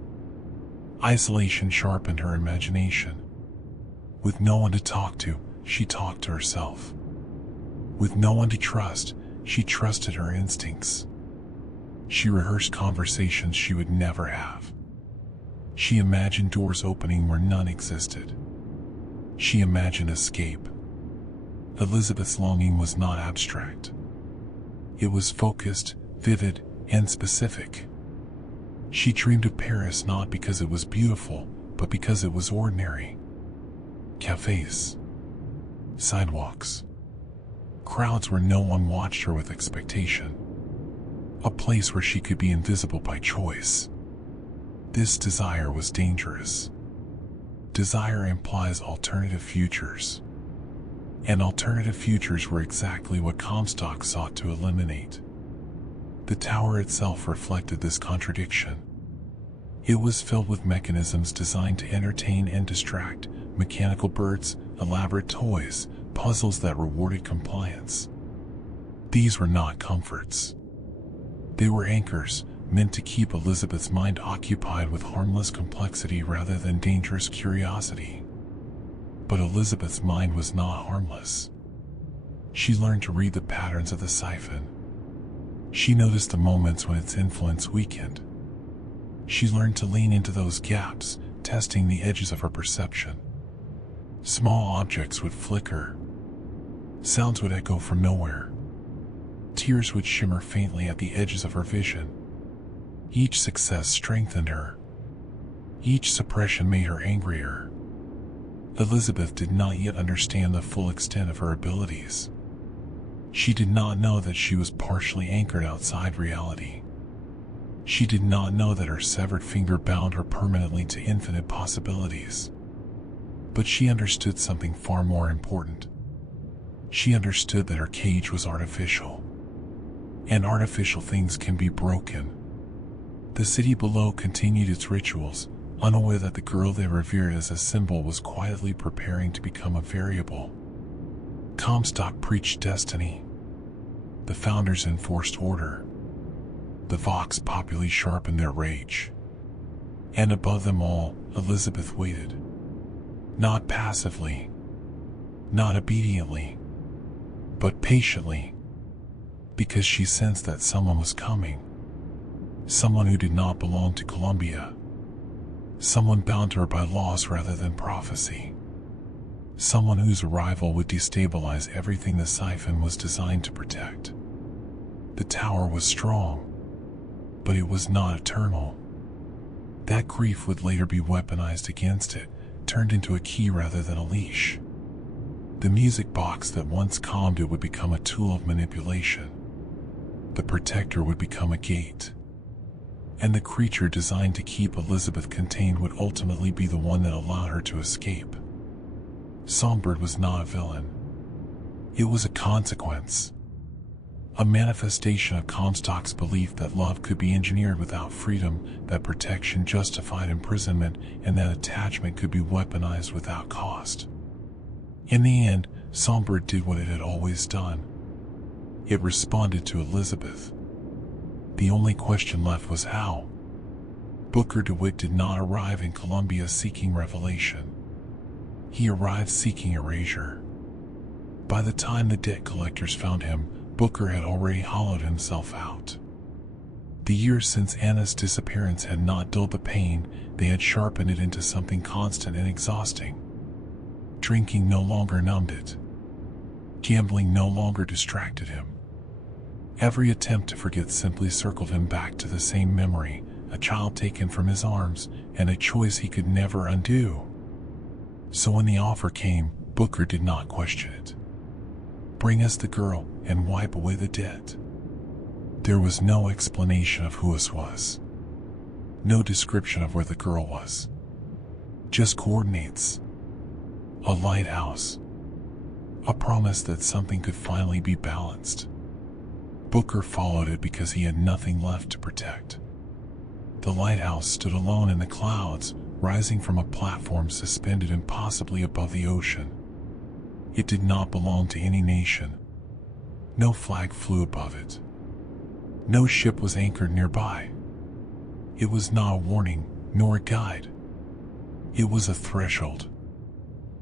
Isolation sharpened her imagination. With no one to talk to, she talked to herself. With no one to trust, she trusted her instincts. She rehearsed conversations she would never have. She imagined doors opening where none existed. She imagined escape. Elizabeth's longing was not abstract. It was focused, vivid, and specific. She dreamed of Paris not because it was beautiful, but because it was ordinary. Cafes, sidewalks, crowds where no one watched her with expectation. A place where she could be invisible by choice. This desire was dangerous. Desire implies alternative futures. And alternative futures were exactly what Comstock sought to eliminate. The tower itself reflected this contradiction. It was filled with mechanisms designed to entertain and distract, mechanical birds, elaborate toys, puzzles that rewarded compliance. These were not comforts. They were anchors, meant to keep Elizabeth's mind occupied with harmless complexity rather than dangerous curiosity. But Elizabeth's mind was not harmless. She learned to read the patterns of the Siphon. She noticed the moments when its influence weakened. She learned to lean into those gaps, testing the edges of her perception. Small objects would flicker. Sounds would echo from nowhere. Tears would shimmer faintly at the edges of her vision. Each success strengthened her. Each suppression made her angrier. Elizabeth did not yet understand the full extent of her abilities. She did not know that she was partially anchored outside reality. She did not know that her severed finger bound her permanently to infinite possibilities. But she understood something far more important. She understood that her cage was artificial. And artificial things can be broken. The city below continued its rituals, unaware that the girl they revered as a symbol was quietly preparing to become a variable. Comstock preached destiny. The founders enforced order. The Vox Populi sharpened their rage. And above them all, Elizabeth waited. Not passively, not obediently, but patiently, because she sensed that someone was coming. Someone who did not belong to Columbia. Someone bound to her by laws rather than prophecy. Someone whose arrival would destabilize everything the Siphon was designed to protect. The tower was strong, but it was not eternal. That grief would later be weaponized against it, turned into a key rather than a leash. The music box that once calmed it would become a tool of manipulation. The protector would become a gate. And the creature designed to keep Elizabeth contained would ultimately be the one that allowed her to escape. Songbird was not a villain. It was a consequence. A manifestation of Comstock's belief that love could be engineered without freedom, that protection justified imprisonment, and that attachment could be weaponized without cost. In the end, Songbird did what it had always done. It responded to Elizabeth. The only question left was how. Booker DeWitt did not arrive in Columbia seeking revelation. He arrived seeking erasure. By the time the debt collectors found him, Booker had already hollowed himself out. The years since Anna's disappearance had not dulled the pain, they had sharpened it into something constant and exhausting. Drinking no longer numbed it. Gambling no longer distracted him. Every attempt to forget simply circled him back to the same memory, a child taken from his arms, and a choice he could never undo. So when the offer came, Booker did not question it. Bring us the girl and wipe away the debt. There was no explanation of who this was. No description of where the girl was. Just coordinates. A lighthouse. A promise that something could finally be balanced. Booker followed it because he had nothing left to protect. The lighthouse stood alone in the clouds, rising from a platform suspended impossibly above the ocean. It did not belong to any nation. No flag flew above it. No ship was anchored nearby. It was not a warning, nor a guide. It was a threshold.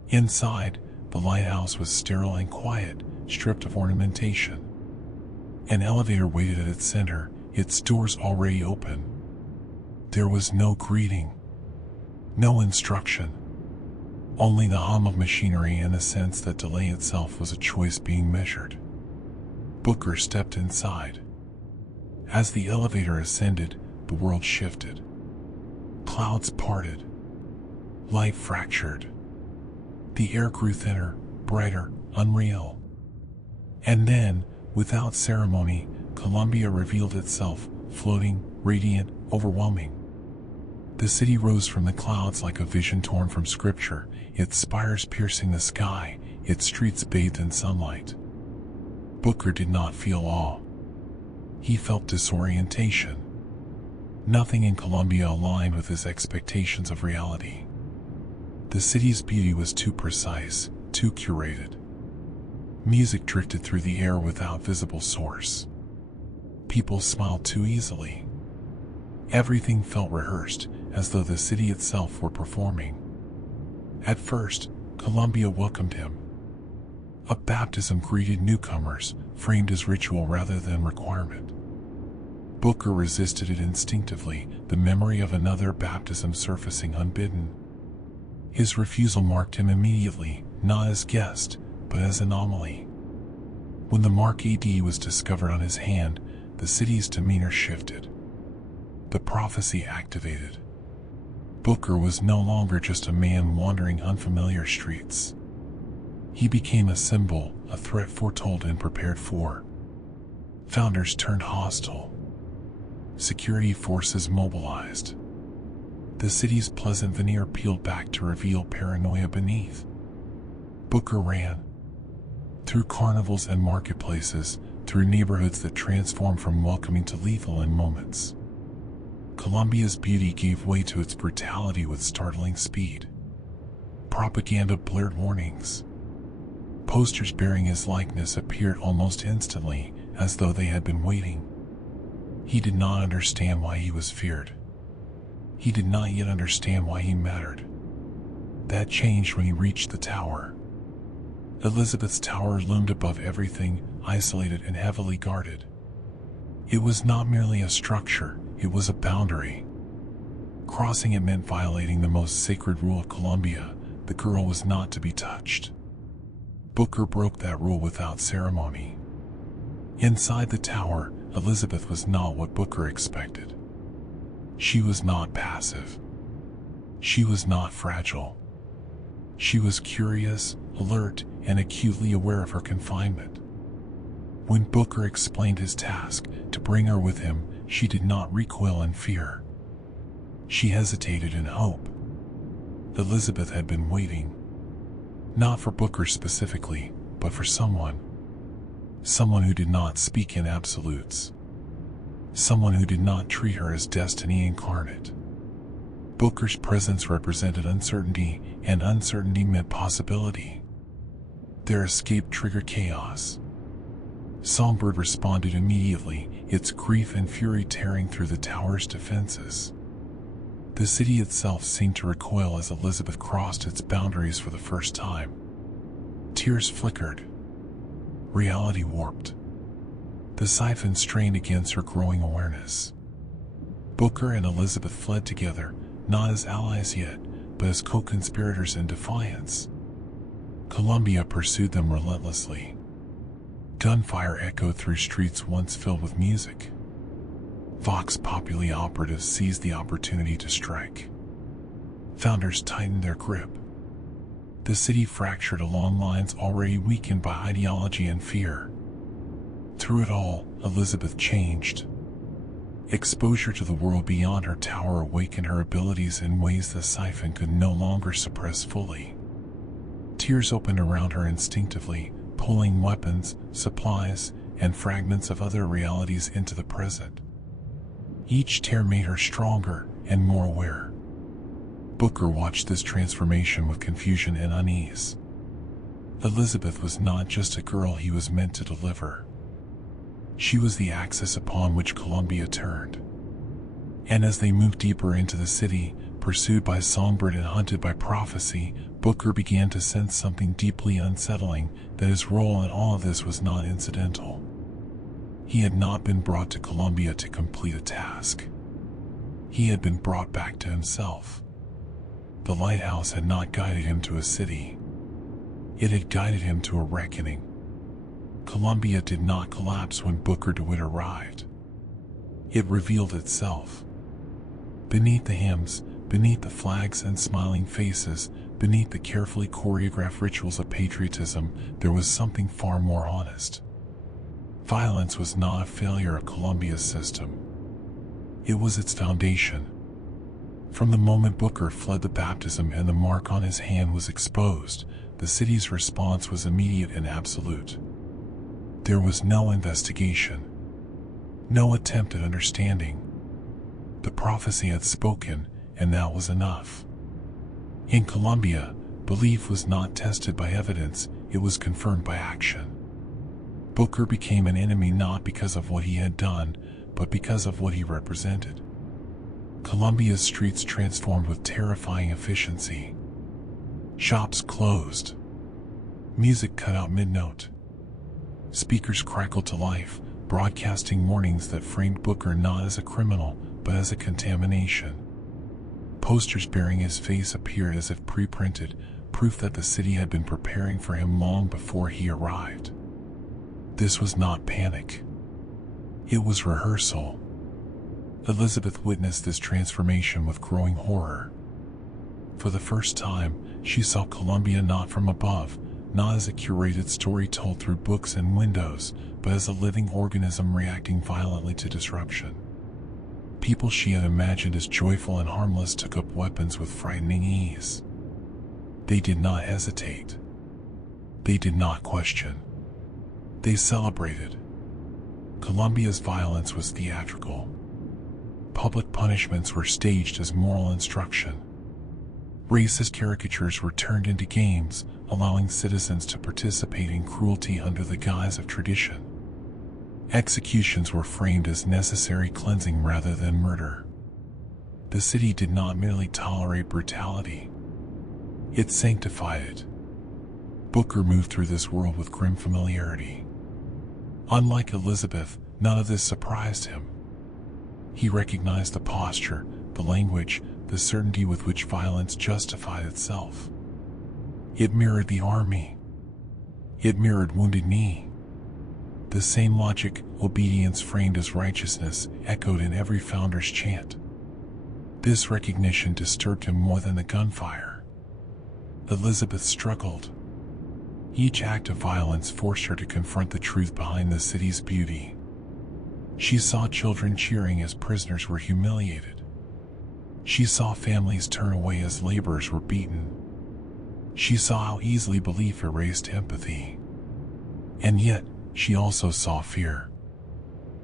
Inside, the lighthouse was sterile and quiet, stripped of ornamentation. An elevator waited at its center, its doors already open. There was no greeting, No instruction. Only the hum of machinery and a sense that delay itself was a choice being measured. Booker stepped inside. As the elevator ascended, the world shifted. Clouds parted. Light fractured. The air grew thinner, brighter, unreal. And then, without ceremony, Columbia revealed itself, floating, radiant, overwhelming. The city rose from the clouds like a vision torn from scripture, its spires piercing the sky, its streets bathed in sunlight. Booker did not feel awe. He felt disorientation. Nothing in Columbia aligned with his expectations of reality. The city's beauty was too precise, too curated. Music drifted through the air without visible source. People smiled too easily. Everything felt rehearsed, as though the city itself were performing. At first, Columbia welcomed him. A baptism greeted newcomers, framed as ritual rather than requirement. Booker resisted it instinctively, the memory of another baptism surfacing unbidden. His refusal marked him immediately, not as guest, but as anomaly. When the mark AD was discovered on his hand, the city's demeanor shifted. The prophecy activated. Booker was no longer just a man wandering unfamiliar streets. He became a symbol, a threat foretold and prepared for. Founders turned hostile. Security forces mobilized. The city's pleasant veneer peeled back to reveal paranoia beneath. Booker ran. Through carnivals and marketplaces, through neighborhoods that transformed from welcoming to lethal in moments. Columbia's beauty gave way to its brutality with startling speed. Propaganda blared warnings. Posters bearing his likeness appeared almost instantly, as though they had been waiting. He did not understand why he was feared. He did not yet understand why he mattered. That changed when he reached the tower. Elizabeth's tower loomed above everything, isolated and heavily guarded. It was not merely a structure, it was a boundary. Crossing it meant violating the most sacred rule of Columbia: the girl was not to be touched. Booker broke that rule without ceremony. Inside the tower, Elizabeth was not what Booker expected. She was not passive. She was not fragile. She was curious, alert, and acutely aware of her confinement. When Booker explained his task, to bring her with him, she did not recoil in fear. She hesitated in hope. Elizabeth had been waiting. Not for Booker specifically, but for someone. Someone who did not speak in absolutes. Someone who did not treat her as destiny incarnate. Booker's presence represented uncertainty, and uncertainty meant possibility. Their escape triggered chaos. Songbird responded immediately, its grief and fury tearing through the tower's defenses. The city itself seemed to recoil as Elizabeth crossed its boundaries for the first time. Tears flickered. Reality warped. The Siphon strained against her growing awareness. Booker and Elizabeth fled together, not as allies yet, but as co-conspirators in defiance. Columbia pursued them relentlessly. Gunfire echoed through streets once filled with music. Vox Populi operatives seized the opportunity to strike. Founders tightened their grip. The city fractured along lines already weakened by ideology and fear. Through it all, Elizabeth changed. Exposure to the world beyond her tower awakened her abilities in ways the Siphon could no longer suppress fully. Tears opened around her instinctively, pulling weapons, supplies, and fragments of other realities into the present. Each tear made her stronger and more aware. Booker watched this transformation with confusion and unease. Elizabeth was not just a girl he was meant to deliver. She was the axis upon which Columbia turned. And as they moved deeper into the city, pursued by Songbird and hunted by prophecy, Booker began to sense something deeply unsettling, that his role in all of this was not incidental. He had not been brought to Columbia to complete a task. He had been brought back to himself. The lighthouse had not guided him to a city. It had guided him to a reckoning. Columbia did not collapse when Booker DeWitt arrived. It revealed itself. Beneath the hymns, beneath the flags and smiling faces, beneath the carefully choreographed rituals of patriotism, there was something far more honest. Violence was not a failure of Columbia's system. It was its foundation. From the moment Booker fled the baptism and the mark on his hand was exposed, the city's response was immediate and absolute. There was no investigation, no attempt at understanding. The prophecy had spoken, and that was enough. In Columbia, belief was not tested by evidence, it was confirmed by action. Booker became an enemy not because of what he had done, but because of what he represented. Columbia's streets transformed with terrifying efficiency. Shops closed. Music cut out mid-note. Speakers crackled to life, broadcasting warnings that framed Booker not as a criminal, but as a contamination. Posters bearing his face appeared as if pre-printed, proof that the city had been preparing for him long before he arrived. This was not panic. It was rehearsal. Elizabeth witnessed this transformation with growing horror. For the first time, she saw Columbia not from above, not as a curated story told through books and windows, but as a living organism reacting violently to disruption. People she had imagined as joyful and harmless took up weapons with frightening ease. They did not hesitate. They did not question. They celebrated. Columbia's violence was theatrical. Public punishments were staged as moral instruction. Racist caricatures were turned into games, allowing citizens to participate in cruelty under the guise of tradition. Executions were framed as necessary cleansing rather than murder. The city did not merely tolerate brutality. It sanctified it. Booker moved through this world with grim familiarity. Unlike Elizabeth, none of this surprised him. He recognized the posture, the language, the certainty with which violence justified itself. It mirrored the army. It mirrored Wounded Knee. The same logic, obedience framed as righteousness, echoed in every founder's chant. This recognition disturbed him more than the gunfire. Elizabeth struggled. Each act of violence forced her to confront the truth behind the city's beauty. She saw children cheering as prisoners were humiliated. She saw families turn away as laborers were beaten. She saw how easily belief erased empathy. And yet, she also saw fear.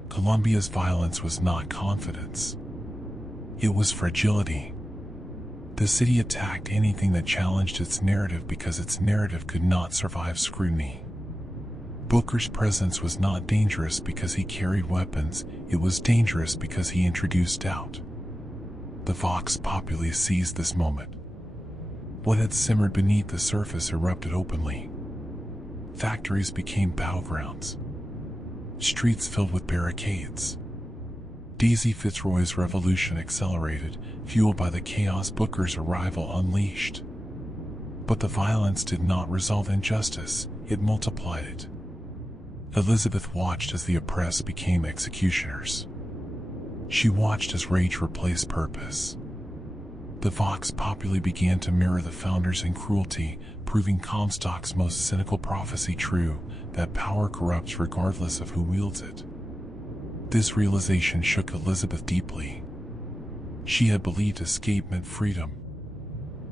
Columbia's violence was not confidence. It was fragility. The city attacked anything that challenged its narrative because its narrative could not survive scrutiny. Booker's presence was not dangerous because he carried weapons, it was dangerous because he introduced doubt. The Vox Populi seized this moment. What had simmered beneath the surface erupted openly. Factories became battlegrounds. Streets filled with barricades. Daisy Fitzroy's revolution accelerated, fueled by the chaos Booker's arrival unleashed. But the violence did not resolve injustice, it multiplied it. Elizabeth watched as the oppressed became executioners. She watched as rage replaced purpose. The Vox Populi began to mirror the founders in cruelty, proving Comstock's most cynical prophecy true, that power corrupts regardless of who wields it. This realization shook Elizabeth deeply. She had believed escape meant freedom.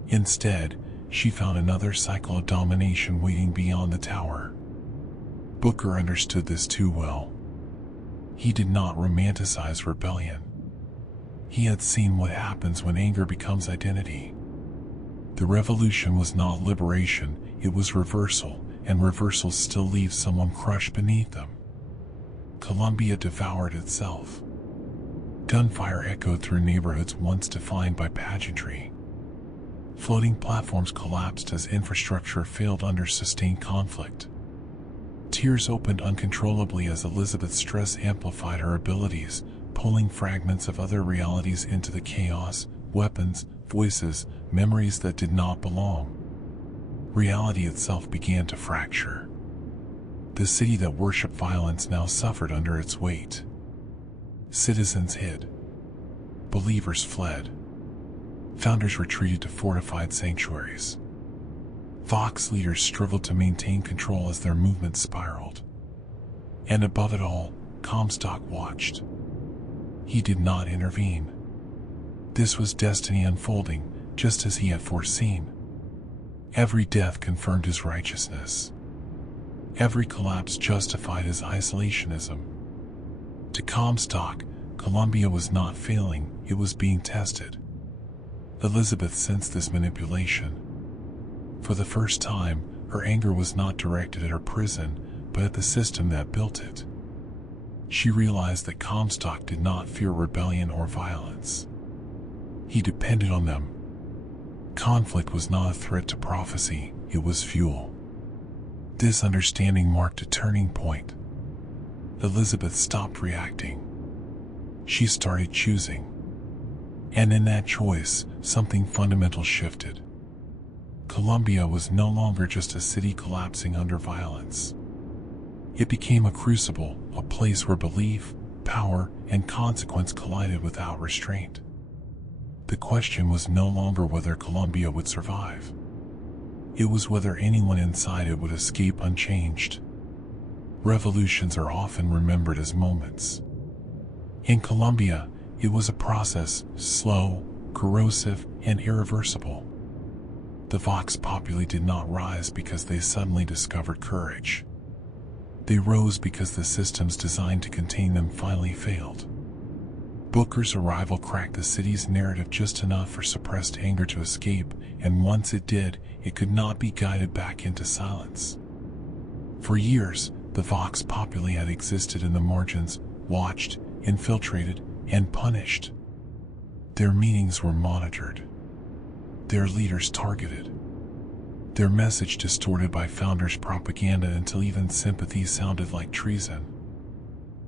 Instead, she found another cycle of domination waiting beyond the tower. Booker understood this too well. He did not romanticize rebellion. He had seen what happens when anger becomes identity. The revolution was not liberation, it was reversal, and reversals still leave someone crushed beneath them. Columbia devoured itself. Gunfire echoed through neighborhoods once defined by pageantry. Floating platforms collapsed as infrastructure failed under sustained conflict. Tears opened uncontrollably as Elizabeth's stress amplified her abilities, pulling fragments of other realities into the chaos, weapons, voices, memories that did not belong. Reality itself began to fracture. The city that worshipped violence now suffered under its weight. Citizens hid. Believers fled. Founders retreated to fortified sanctuaries. Vox leaders struggled to maintain control as their movement spiraled. And above it all, Comstock watched. He did not intervene. This was destiny unfolding, just as he had foreseen. Every death confirmed his righteousness. Every collapse justified his isolationism. To Comstock, Columbia was not failing, it was being tested. Elizabeth sensed this manipulation. For the first time, her anger was not directed at her prison, but at the system that built it. She realized that Comstock did not fear rebellion or violence. He depended on them. Conflict was not a threat to prophecy, it was fuel. This understanding marked a turning point. Elizabeth stopped reacting. She started choosing. And in that choice, something fundamental shifted. Columbia was no longer just a city collapsing under violence. It became a crucible, a place where belief, power, and consequence collided without restraint. The question was no longer whether Columbia would survive. It was whether anyone inside it would escape unchanged. Revolutions are often remembered as moments. In Columbia, it was a process, slow, corrosive, and irreversible. The Vox Populi did not rise because they suddenly discovered courage. They rose because the systems designed to contain them finally failed. Booker's arrival cracked the city's narrative just enough for suppressed anger to escape, and once it did, it could not be guided back into silence. For years, the Vox Populi had existed in the margins, watched, infiltrated, and punished. Their meetings were monitored. Their leaders targeted. Their message distorted by founders' propaganda until even sympathy sounded like treason.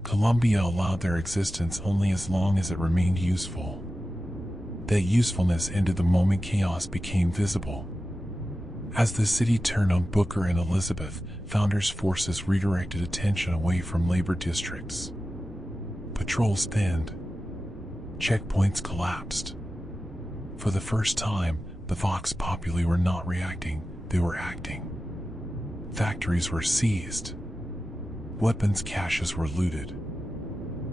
Columbia allowed their existence only as long as it remained useful. That usefulness ended the moment chaos became visible. As the city turned on Booker and Elizabeth, founders' forces redirected attention away from labor districts. Patrols thinned. Checkpoints collapsed. For the first time, the Vox Populi were not reacting, they were acting. Factories were seized. Weapons caches were looted.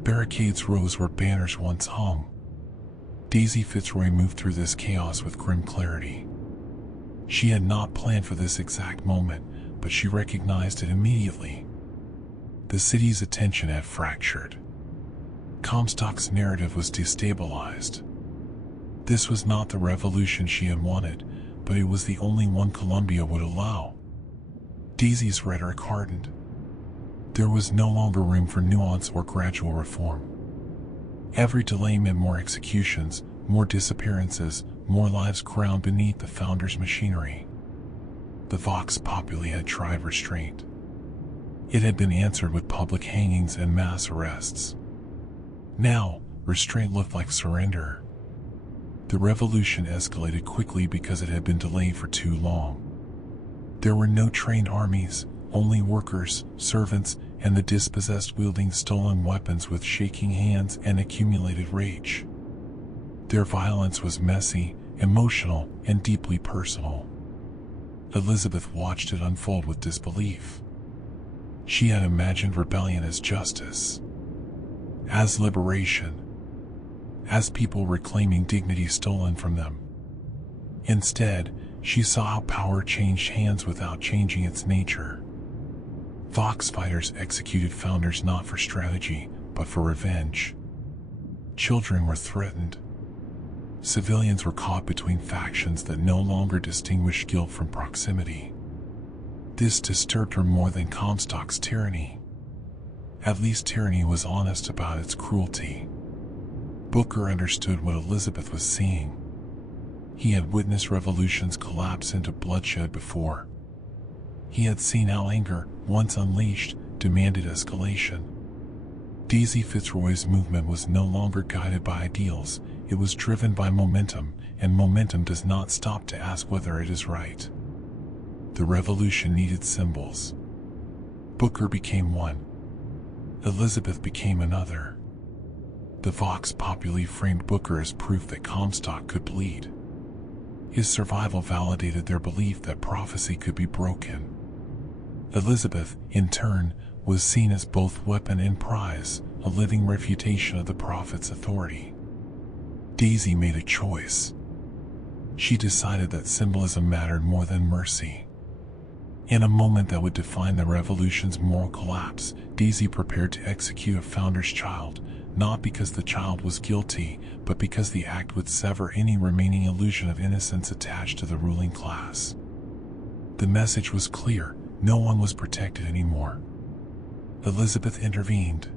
Barricades rose where banners once hung. Daisy Fitzroy moved through this chaos with grim clarity. She had not planned for this exact moment, but she recognized it immediately. The city's attention had fractured. Comstock's narrative was destabilized. This was not the revolution she had wanted, but it was the only one Columbia would allow. Daisy's rhetoric hardened. There was no longer room for nuance or gradual reform. Every delay meant more executions, more disappearances, more lives ground beneath the founders' machinery. The Vox Populi had tried restraint. It had been answered with public hangings and mass arrests. Now, restraint looked like surrender. The revolution escalated quickly because it had been delayed for too long. There were no trained armies, only workers, servants, and the dispossessed wielding stolen weapons with shaking hands and accumulated rage. Their violence was messy, emotional, and deeply personal. Elizabeth watched it unfold with disbelief. She had imagined rebellion as justice, as liberation, as people reclaiming dignity stolen from them. Instead, she saw how power changed hands without changing its nature. Vox fighters executed founders not for strategy, but for revenge. Children were threatened. Civilians were caught between factions that no longer distinguished guilt from proximity. This disturbed her more than Comstock's tyranny. At least tyranny was honest about its cruelty. Booker understood what Elizabeth was seeing. He had witnessed revolutions collapse into bloodshed before. He had seen how anger, once unleashed, demanded escalation. Daisy Fitzroy's movement was no longer guided by ideals, it was driven by momentum, and momentum does not stop to ask whether it is right. The revolution needed symbols. Booker became one. Elizabeth became another. The Vox Populi framed Booker as proof that Comstock could bleed. His survival validated their belief that prophecy could be broken. Elizabeth, in turn, was seen as both weapon and prize, a living refutation of the prophet's authority. Daisy made a choice. She decided that symbolism mattered more than mercy. In a moment that would define the revolution's moral collapse, Daisy prepared to execute a founder's child, not because the child was guilty, but because the act would sever any remaining illusion of innocence attached to the ruling class. The message was clear: no one was protected anymore. Elizabeth intervened.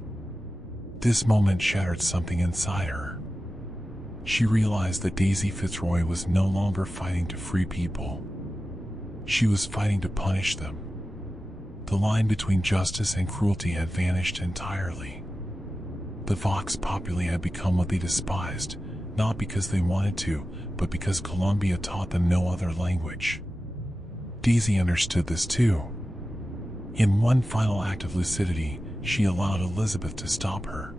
This moment shattered something inside her. She realized that Daisy Fitzroy was no longer fighting to free people. She was fighting to punish them. The line between justice and cruelty had vanished entirely. The Vox Populi had become what they despised, not because they wanted to, but because Columbia taught them no other language. Daisy understood this too. In one final act of lucidity, she allowed Elizabeth to stop her.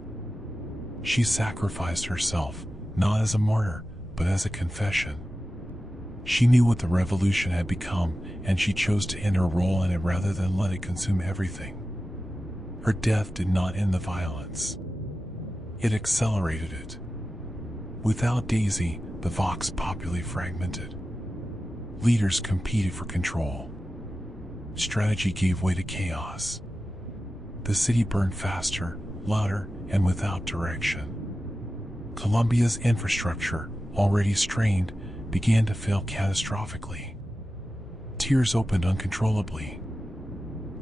She sacrificed herself, not as a martyr, but as a confession. She knew what the revolution had become, and she chose to end her role in it rather than let it consume everything. Her death did not end the violence. It accelerated it. Without Daisy, the Vox Populi fragmented. Leaders competed for control. Strategy gave way to chaos. The city burned faster, louder, and without direction. Columbia's infrastructure, already strained, began to fail catastrophically. Tears opened uncontrollably.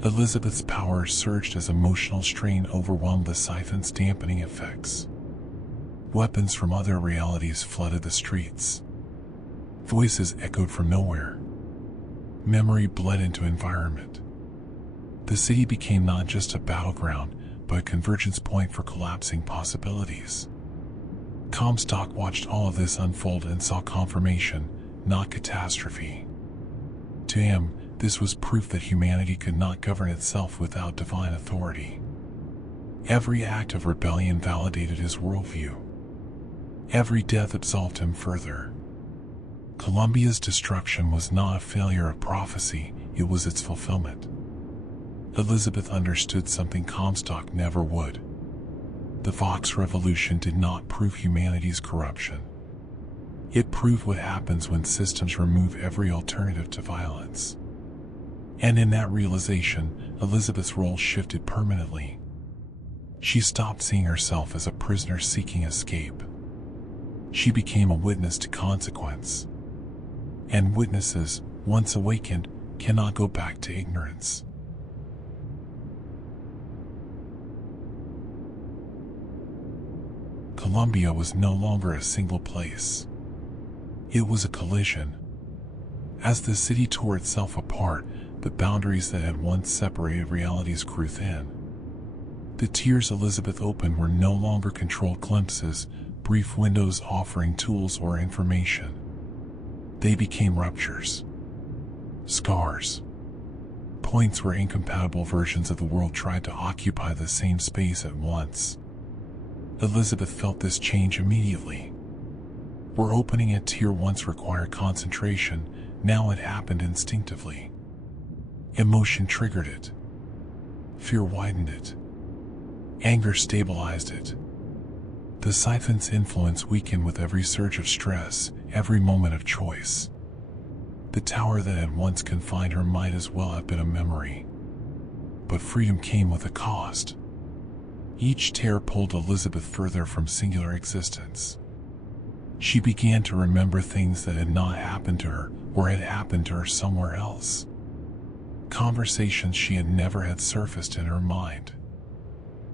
Elizabeth's power surged as emotional strain overwhelmed the Siphon's dampening effects. Weapons from other realities flooded the streets. Voices echoed from nowhere. Memory bled into environment. The city became not just a battleground, but a convergence point for collapsing possibilities. Comstock watched all of this unfold and saw confirmation, not catastrophe. To him, this was proof that humanity could not govern itself without divine authority. Every act of rebellion validated his worldview. Every death absolved him further. Columbia's destruction was not a failure of prophecy, it was its fulfillment. Elizabeth understood something Comstock never would. The Vox Revolution did not prove humanity's corruption. It proved what happens when systems remove every alternative to violence. And in that realization, Elizabeth's role shifted permanently. She stopped seeing herself as a prisoner seeking escape. She became a witness to consequence. And witnesses, once awakened, cannot go back to ignorance. Columbia was no longer a single place. It was a collision. As the city tore itself apart, the boundaries that had once separated realities grew thin. The tears Elizabeth opened were no longer controlled glimpses, brief windows offering tools or information. They became ruptures. Scars. Points where incompatible versions of the world tried to occupy the same space at once. Elizabeth felt this change immediately. Where opening a tear once required concentration, now it happened instinctively. Emotion triggered it. Fear widened it. Anger stabilized it. The Siphon's influence weakened with every surge of stress, every moment of choice. The tower that had once confined her might as well have been a memory. But freedom came with a cost. Each tear pulled Elizabeth further from singular existence. She began to remember things that had not happened to her, or had happened to her somewhere else. Conversations she had never had surfaced in her mind.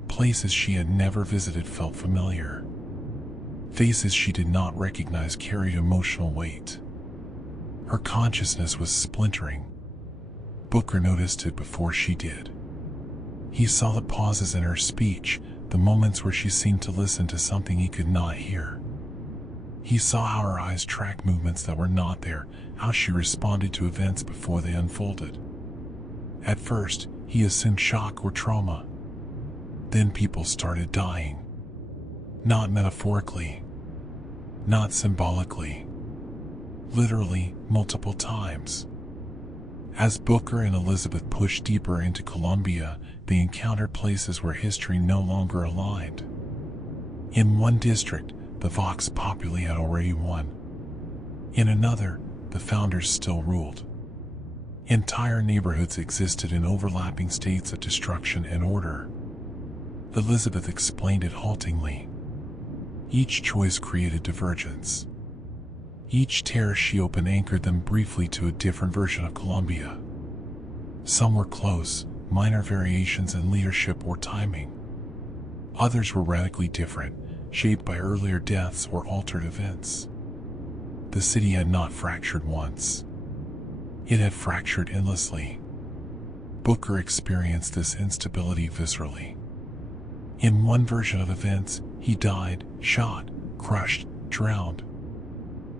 Places she had never visited felt familiar. Faces she did not recognize carried emotional weight. Her consciousness was splintering. Booker noticed it before she did. He saw the pauses in her speech, the moments where she seemed to listen to something he could not hear. He saw how her eyes tracked movements that were not there, how she responded to events before they unfolded. At first, he assumed shock or trauma. Then people started dying. Not metaphorically. Not symbolically. Literally, multiple times. As Booker and Elizabeth pushed deeper into Colombia, they encountered places where history no longer aligned. In one district, the Vox Populi had already won. In another, the founders still ruled. Entire neighborhoods existed in overlapping states of destruction and order. Elizabeth explained it haltingly. Each choice created divergence. Each terrace she opened anchored them briefly to a different version of Colombia. Some were close, minor variations in leadership or timing. Others were radically different, shaped by earlier deaths or altered events. The city had not fractured once. It had fractured endlessly. Booker experienced this instability viscerally. In one version of events, he died, shot, crushed, drowned.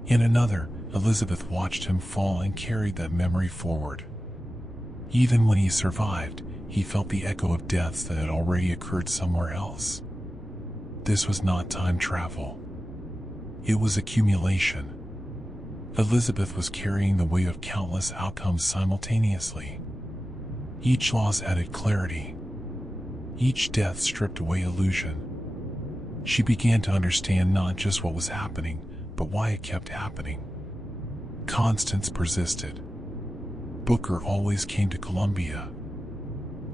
In another, Elizabeth watched him fall and carried that memory forward. Even when he survived, he felt the echo of deaths that had already occurred somewhere else. This was not time travel. It was accumulation. Elizabeth was carrying the weight of countless outcomes simultaneously. Each loss added clarity. Each death stripped away illusion. She began to understand not just what was happening, but why it kept happening. Constance persisted. Booker always came to Colombia.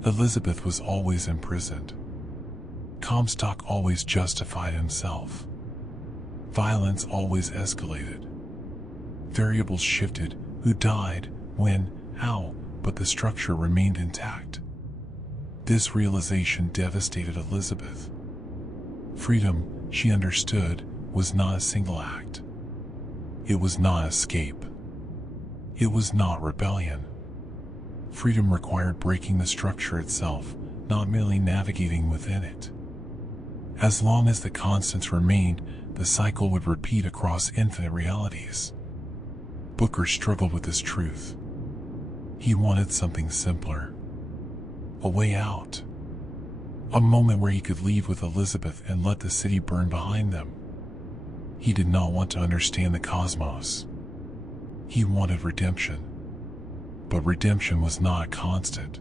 Elizabeth was always imprisoned. Comstock always justified himself. Violence always escalated. Variables shifted, who died, when, how, but the structure remained intact. This realization devastated Elizabeth. Freedom, she understood, was not a single act. It was not escape. It was not rebellion. Freedom required breaking the structure itself, not merely navigating within it. As long as the constants remained, the cycle would repeat across infinite realities. Booker struggled with this truth. He wanted something simpler. A way out. A moment where he could leave with Elizabeth and let the city burn behind them. He did not want to understand the cosmos. He wanted redemption. But redemption was not a constant.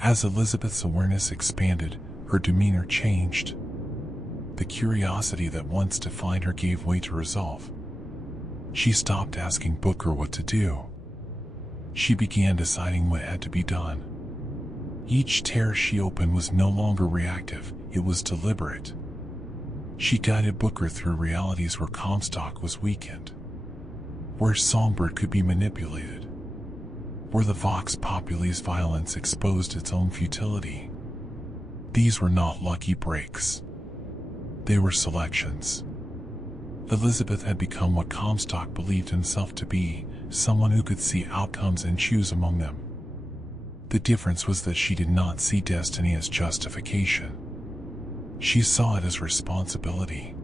As Elizabeth's awareness expanded, her demeanor changed. The curiosity that once defined her gave way to resolve. She stopped asking Booker what to do. She began deciding what had to be done. Each tear she opened was no longer reactive, it was deliberate. She guided Booker through realities where Comstock was weakened, where Songbird could be manipulated, where the Vox Populi's violence exposed its own futility. These were not lucky breaks. They were selections. Elizabeth had become what Comstock believed himself to be, someone who could see outcomes and choose among them. The difference was that she did not see destiny as justification. She saw it as responsibility.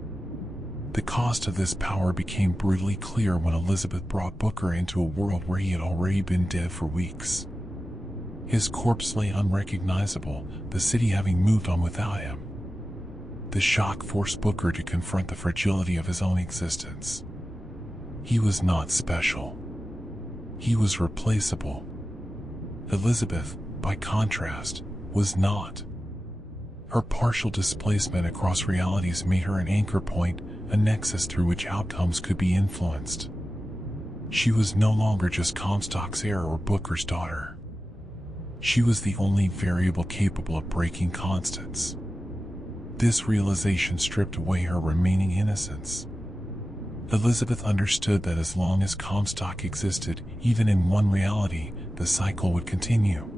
The cost of this power became brutally clear when Elizabeth brought Booker into a world where he had already been dead for weeks. His corpse lay unrecognizable, the city having moved on without him. The shock forced Booker to confront the fragility of his own existence. He was not special. He was replaceable. Elizabeth, by contrast, was not. Her partial displacement across realities made her an anchor point, a nexus through which outcomes could be influenced. She was no longer just Comstock's heir or Booker's daughter. She was the only variable capable of breaking constants. This realization stripped away her remaining innocence. Elizabeth understood that as long as Comstock existed, even in one reality, the cycle would continue.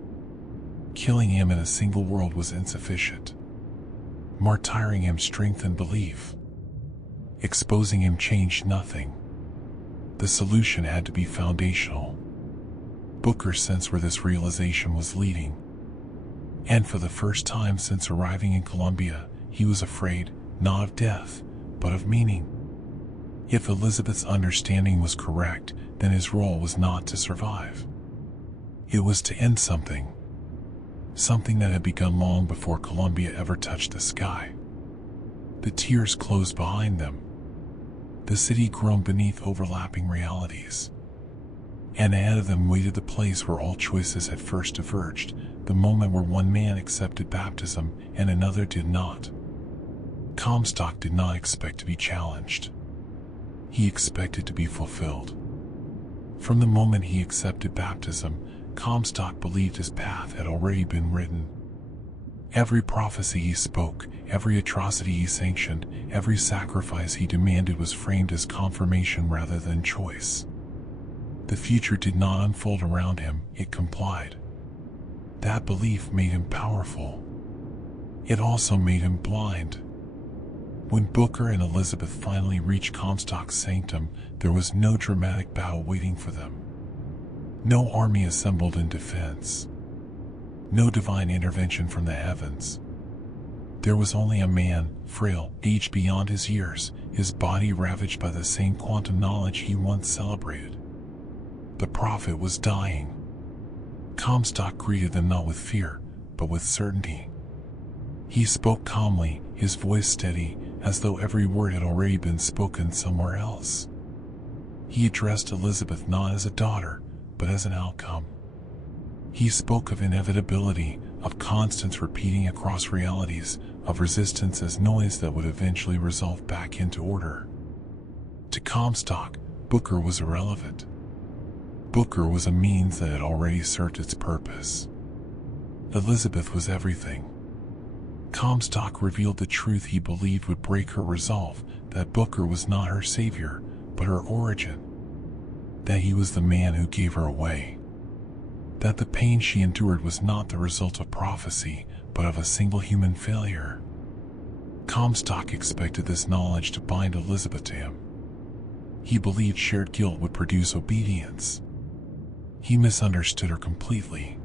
Killing him in a single world was insufficient. Martyring him strengthened belief. Exposing him changed nothing. The solution had to be foundational. Booker sensed where this realization was leading. And for the first time since arriving in Columbia, he was afraid, not of death, but of meaning. If Elizabeth's understanding was correct, then his role was not to survive. It was to end something. Something that had begun long before Columbia ever touched the sky. The tiers closed behind them. The city groaned beneath overlapping realities. And ahead of them waited the place where all choices had first diverged, the moment where one man accepted baptism and another did not. Comstock did not expect to be challenged. He expected to be fulfilled. From the moment he accepted baptism, Comstock believed his path had already been written. Every prophecy he spoke, every atrocity he sanctioned, every sacrifice he demanded was framed as confirmation rather than choice. The future did not unfold around him, it complied. That belief made him powerful. It also made him blind. When Booker and Elizabeth finally reached Comstock's sanctum, there was no dramatic battle waiting for them. No army assembled in defense. No divine intervention from the heavens. There was only a man, frail, aged beyond his years, his body ravaged by the same quantum knowledge he once celebrated. The prophet was dying. Comstock greeted them not with fear, but with certainty. He spoke calmly, his voice steady, as though every word had already been spoken somewhere else. He addressed Elizabeth not as a daughter, but as an outcome. He spoke of inevitability, of constants repeating across realities, of resistance as noise that would eventually resolve back into order. To Comstock, Booker was irrelevant. Booker was a means that had already served its purpose. Elizabeth was everything. Comstock revealed the truth he believed would break her resolve, that Booker was not her savior, but her origin. That he was the man who gave her away. That the pain she endured was not the result of prophecy, but of a single human failure. Comstock expected this knowledge to bind Elizabeth to him. He believed shared guilt would produce obedience. He misunderstood her completely.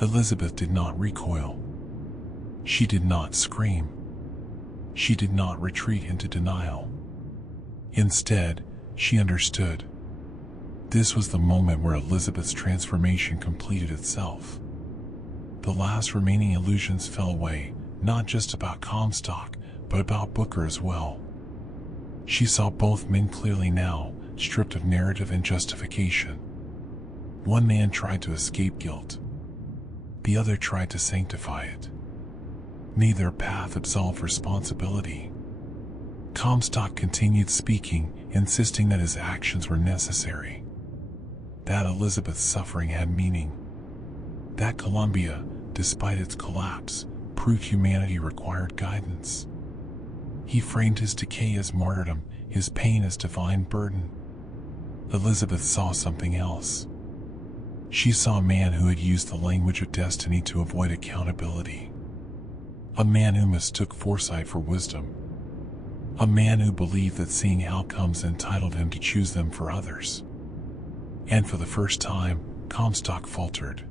Elizabeth did not recoil. She did not scream. She did not retreat into denial. Instead, she understood. This was the moment where Elizabeth's transformation completed itself. The last remaining illusions fell away, not just about Comstock, but about Booker as well. She saw both men clearly now, stripped of narrative and justification. One man tried to escape guilt. The other tried to sanctify it. Neither path absolved responsibility. Comstock continued speaking, insisting that his actions were necessary. That Elizabeth's suffering had meaning. That Columbia, despite its collapse, proved humanity required guidance. He framed his decay as martyrdom, his pain as divine burden. Elizabeth saw something else. She saw a man who had used the language of destiny to avoid accountability. A man who mistook foresight for wisdom. A man who believed that seeing outcomes entitled him to choose them for others. And for the first time, Comstock faltered.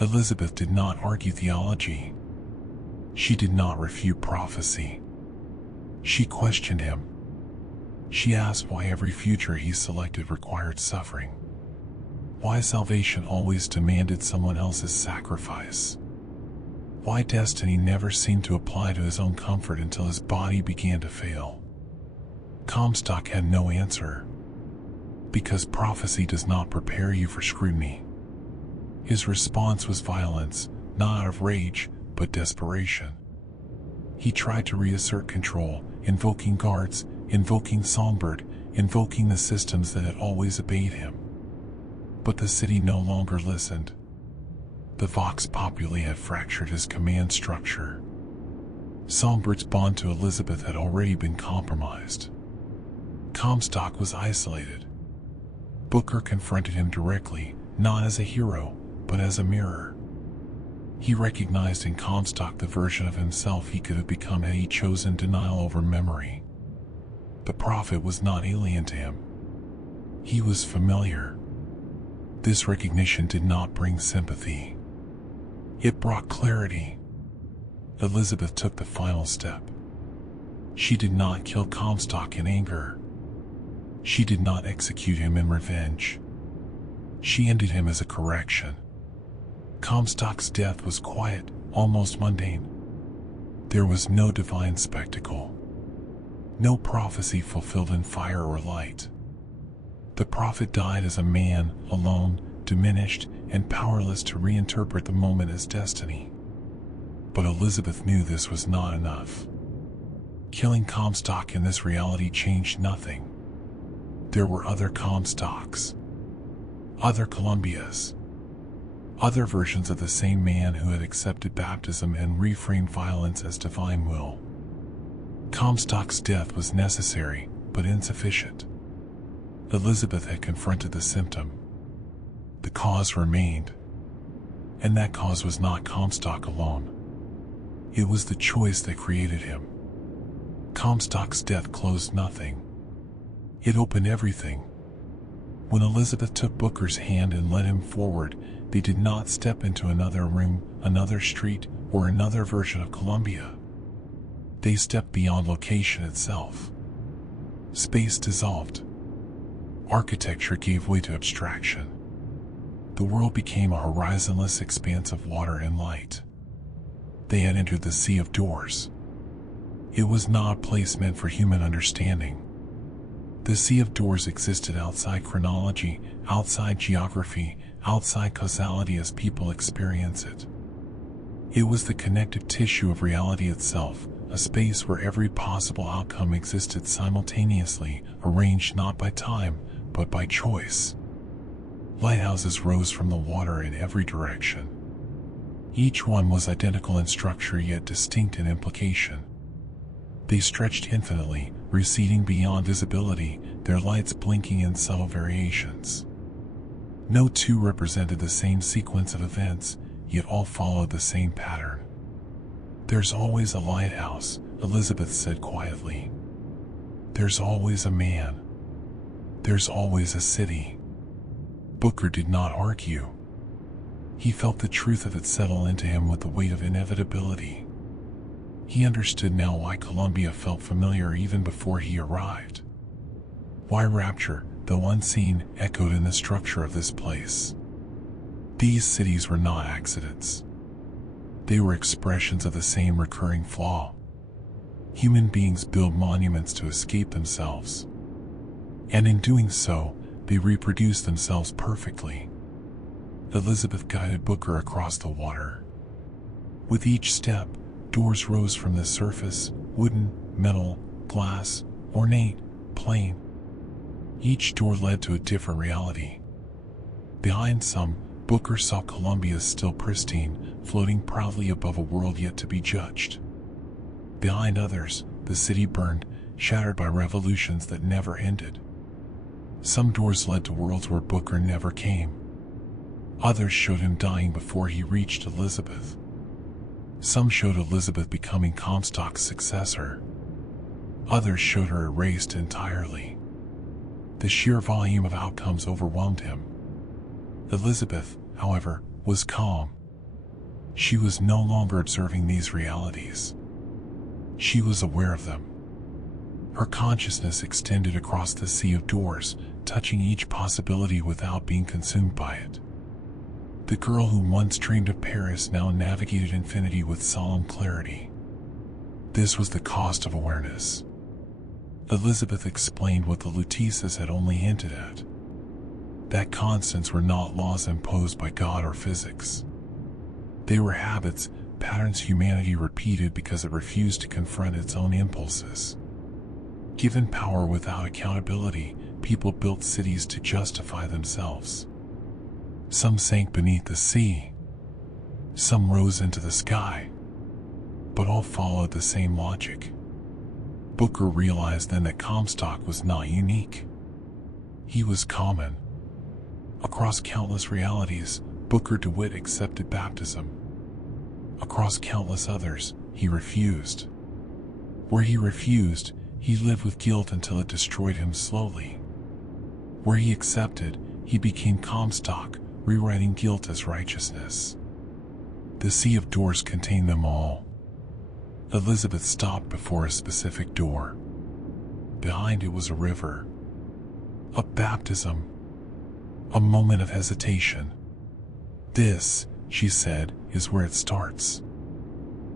Elizabeth did not argue theology. She did not refute prophecy. She questioned him. She asked why every future he selected required suffering. Why salvation always demanded someone else's sacrifice. Why destiny never seemed to apply to his own comfort until his body began to fail. Comstock had no answer. Because prophecy does not prepare you for scrutiny. His response was violence, not out of rage, but desperation. He tried to reassert control, invoking guards, invoking Songbird, invoking the systems that had always obeyed him. But the city no longer listened. The Vox Populi had fractured his command structure. Songbird's bond to Elizabeth had already been compromised. Comstock was isolated. Booker confronted him directly, not as a hero, but as a mirror. He recognized in Comstock the version of himself he could have become had he chosen denial over memory. The prophet was not alien to him. He was familiar. This recognition did not bring sympathy. It brought clarity. Elizabeth took the final step. She did not kill Comstock in anger. She did not execute him in revenge. She ended him as a correction. Comstock's death was quiet, almost mundane. There was no divine spectacle. No prophecy fulfilled in fire or light. The prophet died as a man, alone, diminished, and powerless to reinterpret the moment as destiny. But Elizabeth knew this was not enough. Killing Comstock in this reality changed nothing. There were other Comstocks, other Columbias, other versions of the same man who had accepted baptism and reframed violence as divine will. Comstock's death was necessary, but insufficient. Elizabeth had confronted the symptom. The cause remained. And that cause was not Comstock alone. It was the choice that created him. Comstock's death closed nothing. It opened everything. When Elizabeth took Booker's hand and led him forward, they did not step into another room, another street, or another version of Columbia. They stepped beyond location itself. Space dissolved. Architecture gave way to abstraction. The world became a horizonless expanse of water and light. They had entered the Sea of Doors. It was not a place meant for human understanding. The Sea of Doors existed outside chronology, outside geography, outside causality as people experience it. It was the connective tissue of reality itself, a space where every possible outcome existed simultaneously, arranged not by time, but by choice. Lighthouses rose from the water in every direction. Each one was identical in structure yet distinct in implication. They stretched infinitely, receding beyond visibility, their lights blinking in subtle variations. No two represented the same sequence of events, yet all followed the same pattern. "There's always a lighthouse," Elizabeth said quietly. "There's always a man. There's always a city." Booker did not argue. He felt the truth of it settle into him with the weight of inevitability. He understood now why Columbia felt familiar even before he arrived. Why Rapture, though unseen, echoed in the structure of this place. These cities were not accidents. They were expressions of the same recurring flaw. Human beings build monuments to escape themselves. And in doing so, they reproduce themselves perfectly. Elizabeth guided Booker across the water. With each step, doors rose from the surface, wooden, metal, glass, ornate, plain. Each door led to a different reality. Behind some, Booker saw Columbia still pristine, floating proudly above a world yet to be judged. Behind others, the city burned, shattered by revolutions that never ended. Some doors led to worlds where Booker never came. Others showed him dying before he reached Elizabeth. Some showed Elizabeth becoming Comstock's successor. Others showed her erased entirely. The sheer volume of outcomes overwhelmed him. Elizabeth, however, was calm. She was no longer observing these realities. She was aware of them. Her consciousness extended across the sea of doors, touching each possibility without being consumed by it. The girl who once dreamed of Paris now navigated infinity with solemn clarity. This was the cost of awareness. Elizabeth explained what the Luteces had only hinted at. That constants were not laws imposed by God or physics. They were habits, patterns humanity repeated because it refused to confront its own impulses. Given power without accountability, people built cities to justify themselves. Some sank beneath the sea. Some rose into the sky. But all followed the same logic. Booker realized then that Comstock was not unique. He was common. Across countless realities, Booker DeWitt accepted baptism. Across countless others, he refused. Where he refused, he lived with guilt until it destroyed him slowly. Where he accepted, he became Comstock, rewriting guilt as righteousness. The sea of doors contained them all. Elizabeth stopped before a specific door. Behind it was a river, a baptism, a moment of hesitation. "This," she said, "is where it starts."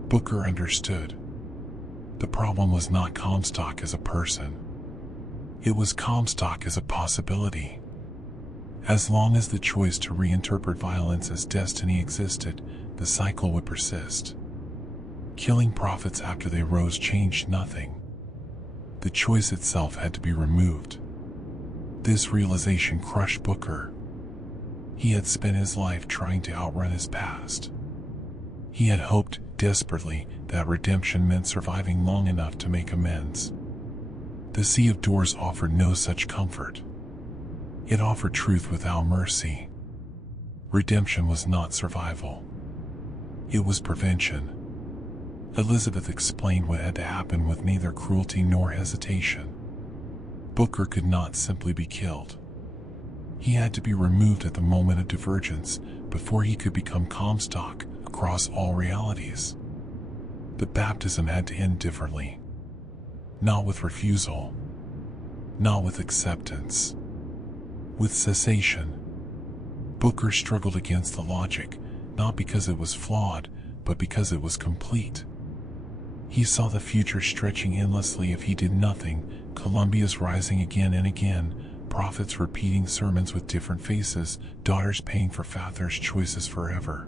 Booker understood. The problem was not Comstock as a person. It was Comstock as a possibility. As long as the choice to reinterpret violence as destiny existed, the cycle would persist. Killing prophets after they rose changed nothing. The choice itself had to be removed. This realization crushed Booker. He had spent his life trying to outrun his past. He had hoped desperately that redemption meant surviving long enough to make amends. The Sea of Doors offered no such comfort. It offered truth without mercy. Redemption was not survival. It was prevention. Elizabeth explained what had to happen with neither cruelty nor hesitation. Booker could not simply be killed. He had to be removed at the moment of divergence before he could become Comstock across all realities. The baptism had to end differently. Not with refusal. Not with acceptance. With cessation. Booker struggled against the logic, not because it was flawed, but because it was complete. He saw the future stretching endlessly if he did nothing, Columbia's rising again and again, prophets repeating sermons with different faces, daughters paying for fathers' choices forever.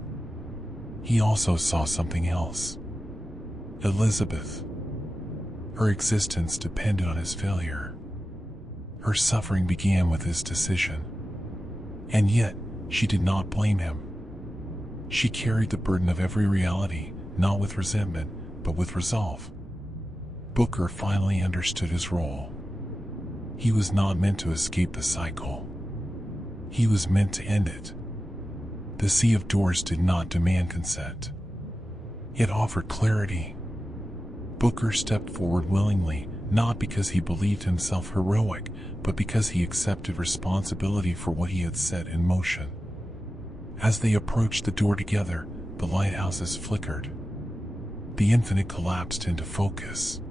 He also saw something else. Elizabeth. Her existence depended on his failure. Her suffering began with his decision. And yet, she did not blame him. She carried the burden of every reality, not with resentment, but with resolve. Booker finally understood his role. He was not meant to escape the cycle. He was meant to end it. The Sea of Doors did not demand consent. It offered clarity. Booker stepped forward willingly, not because he believed himself heroic, but because he accepted responsibility for what he had set in motion. As they approached the door together, the lighthouses flickered. The infinite collapsed into focus.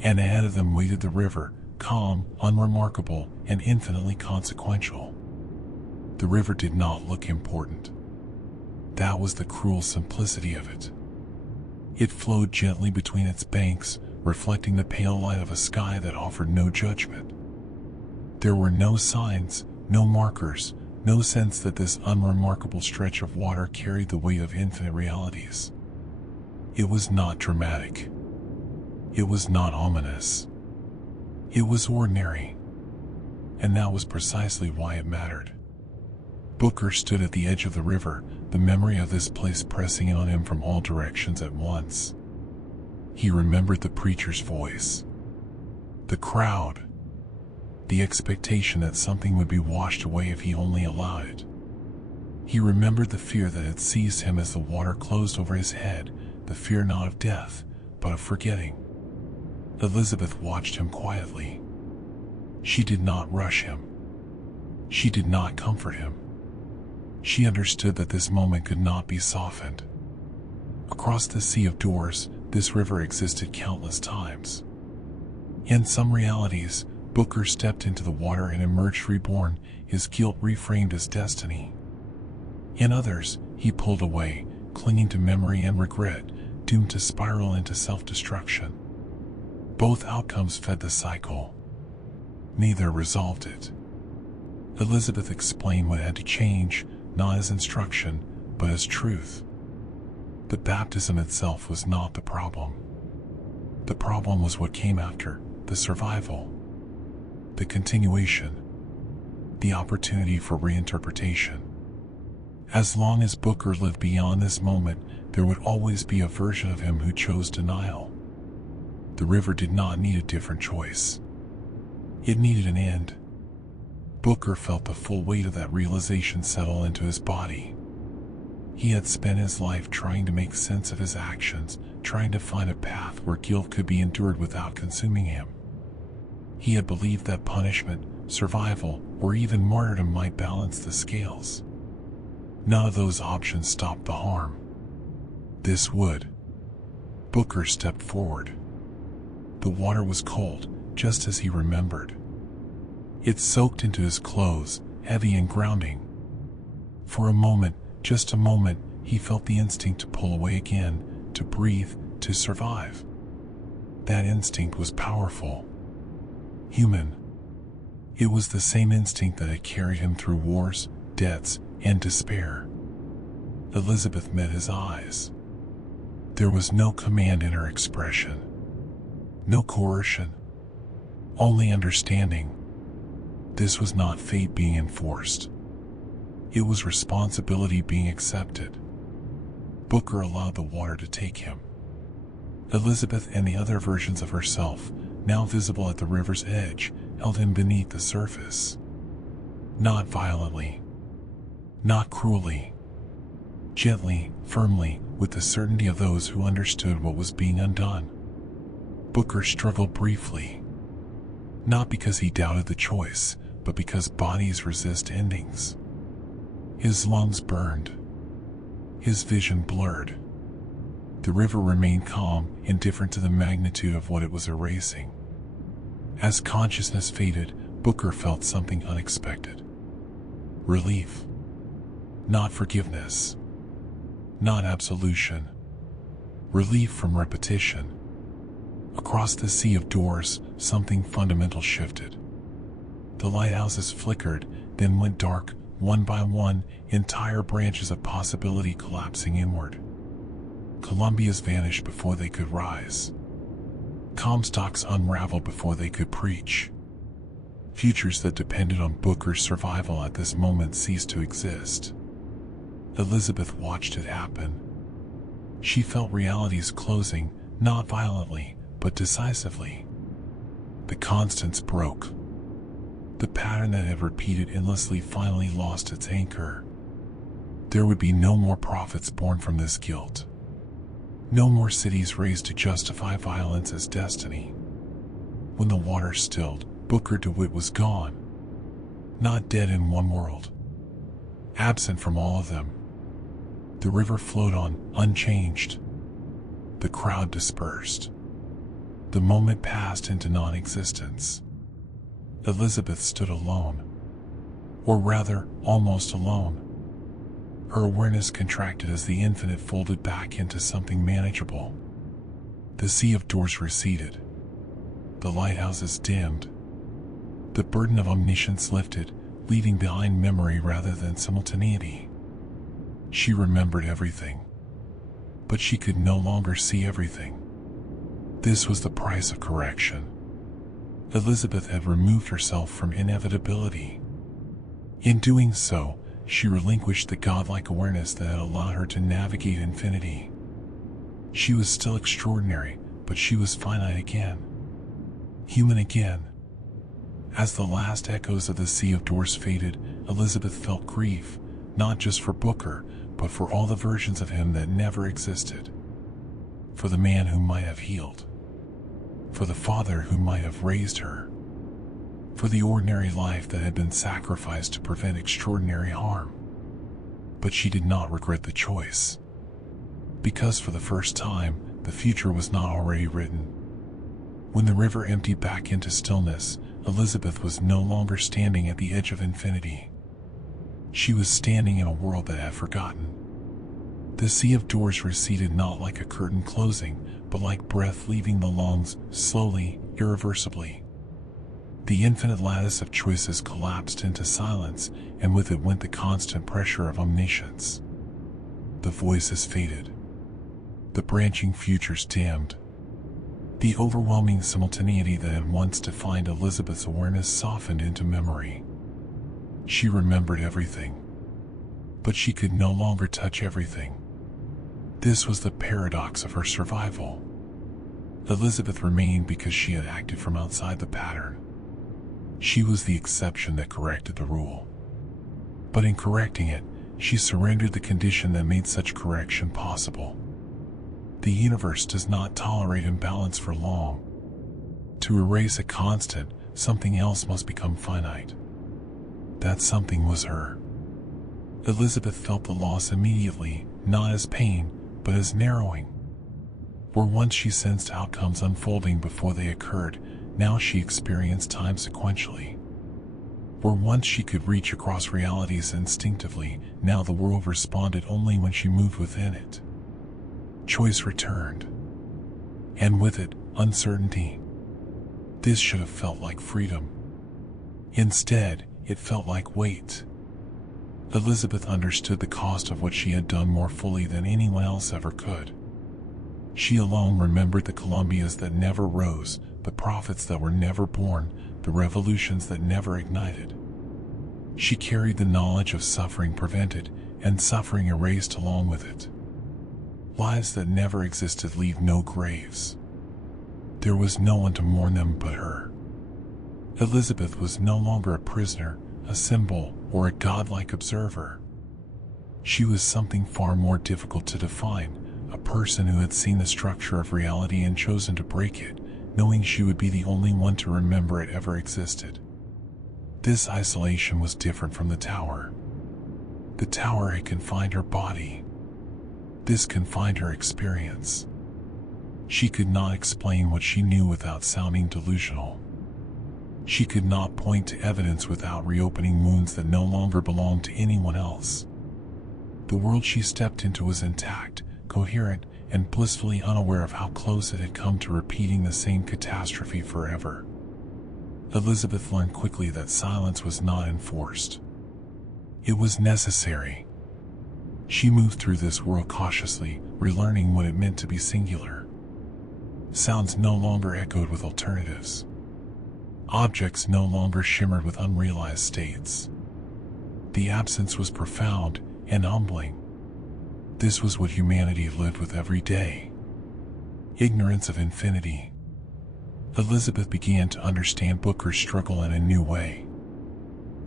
And ahead of them waited the river, calm, unremarkable, and infinitely consequential. The river did not look important. That was the cruel simplicity of it. It flowed gently between its banks, reflecting the pale light of a sky that offered no judgment. There were no signs, no markers, no sense that this unremarkable stretch of water carried the weight of infinite realities. It was not dramatic. It was not ominous. It was ordinary. And that was precisely why it mattered. Booker stood at the edge of the river, the memory of this place pressing in on him from all directions at once. He remembered the preacher's voice. The crowd. The expectation that something would be washed away if he only allowed it. He remembered the fear that had seized him as the water closed over his head, the fear not of death, but of forgetting. Elizabeth watched him quietly. She did not rush him. She did not comfort him. She understood that this moment could not be softened. Across the Sea of Doors, this river existed countless times. In some realities, Booker stepped into the water and emerged reborn, his guilt reframed as destiny. In others, he pulled away, clinging to memory and regret, doomed to spiral into self-destruction. Both outcomes fed the cycle. Neither resolved it. Elizabeth explained what had to change, not as instruction, but as truth. The baptism itself was not the problem. The problem was what came after, the survival. The continuation. The opportunity for reinterpretation. As long as Booker lived beyond this moment, there would always be a version of him who chose denial. The river did not need a different choice. It needed an end. Booker felt the full weight of that realization settle into his body. He had spent his life trying to make sense of his actions, trying to find a path where guilt could be endured without consuming him. He had believed that punishment, survival, or even martyrdom might balance the scales. None of those options stopped the harm. This would. Booker stepped forward. The water was cold, just as he remembered. It soaked into his clothes, heavy and grounding. For a moment, just a moment, he felt the instinct to pull away again, to breathe, to survive. That instinct was powerful. Human. It was the same instinct that had carried him through wars, deaths, and despair. Elizabeth met his eyes. There was no command in her expression. No coercion. Only understanding. This was not fate being enforced. It was responsibility being accepted. Booker allowed the water to take him. Elizabeth and the other versions of herself, now visible at the river's edge, held him beneath the surface. Not violently. Not cruelly. Gently, firmly, with the certainty of those who understood what was being undone. Booker struggled briefly. Not because he doubted the choice, but because bodies resist endings. His lungs burned. His vision blurred. The river remained calm, indifferent to the magnitude of what it was erasing. As consciousness faded, Booker felt something unexpected. Relief. Not forgiveness. Not absolution. Relief from repetition. Across the sea of doors, something fundamental shifted. The lighthouses flickered, then went dark, one by one, entire branches of possibility collapsing inward. Columbia's vanished before they could rise. Comstock's unraveled before they could preach. Futures that depended on Booker's survival at this moment ceased to exist. Elizabeth watched it happen. She felt reality's closing, not violently, but decisively. The constants broke. The pattern that had repeated endlessly finally lost its anchor. There would be no more prophets born from this guilt. No more cities raised to justify violence as destiny. When the water stilled, Booker DeWitt was gone. Not dead in one world. Absent from all of them. The river flowed on, unchanged. The crowd dispersed. The moment passed into non-existence. Elizabeth stood alone. Or rather, almost alone. Her awareness contracted as the infinite folded back into something manageable. The sea of doors receded. The lighthouses dimmed. The burden of omniscience lifted, leaving behind memory rather than simultaneity. She remembered everything. But she could no longer see everything. This was the price of correction. Elizabeth had removed herself from inevitability. In doing so, she relinquished the godlike awareness that had allowed her to navigate infinity. She was still extraordinary, but she was finite again. Human again. As the last echoes of the Sea of Doors faded, Elizabeth felt grief, not just for Booker, but for all the versions of him that never existed. For the man who might have healed. For the father who might have raised her. For the ordinary life that had been sacrificed to prevent extraordinary harm. But she did not regret the choice. Because for the first time, the future was not already written. When the river emptied back into stillness, Elizabeth was no longer standing at the edge of infinity. She was standing in a world that had forgotten. The Sea of Doors receded not like a curtain closing, but like breath leaving the lungs, slowly, irreversibly. The infinite lattice of choices collapsed into silence, and with it went the constant pressure of omniscience. The voices faded. The branching futures dimmed. The overwhelming simultaneity that had once defined Elizabeth's awareness softened into memory. She remembered everything. But she could no longer touch everything. This was the paradox of her survival. Elizabeth remained because she had acted from outside the pattern. She was the exception that corrected the rule. But in correcting it, she surrendered the condition that made such correction possible. The universe does not tolerate imbalance for long. To erase a constant, something else must become finite. That something was her. Elizabeth felt the loss immediately, not as pain, but as narrowing. Where once she sensed outcomes unfolding before they occurred, now she experienced time sequentially. Where once she could reach across realities instinctively, now the world responded only when she moved within it. Choice returned. And with it, uncertainty. This should have felt like freedom. Instead, it felt like weight. Elizabeth understood the cost of what she had done more fully than anyone else ever could. She alone remembered the Columbias that never rose, the prophets that were never born, the revolutions that never ignited. She carried the knowledge of suffering prevented, and suffering erased along with it. Lives that never existed leave no graves. There was no one to mourn them but her. Elizabeth was no longer a prisoner, a symbol, or a godlike observer. She was something far more difficult to define, a person who had seen the structure of reality and chosen to break it, knowing she would be the only one to remember it ever existed. This isolation was different from the tower. The tower had confined her body. This confined her experience. She could not explain what she knew without sounding delusional. She could not point to evidence without reopening wounds that no longer belonged to anyone else. The world she stepped into was intact, coherent, and blissfully unaware of how close it had come to repeating the same catastrophe forever. Elizabeth learned quickly that silence was not enforced. It was necessary. She moved through this world cautiously, relearning what it meant to be singular. Sounds no longer echoed with alternatives. Objects no longer shimmered with unrealized states. The absence was profound and humbling. This was what humanity lived with every day. Ignorance of infinity. Elizabeth began to understand Booker's struggle in a new way.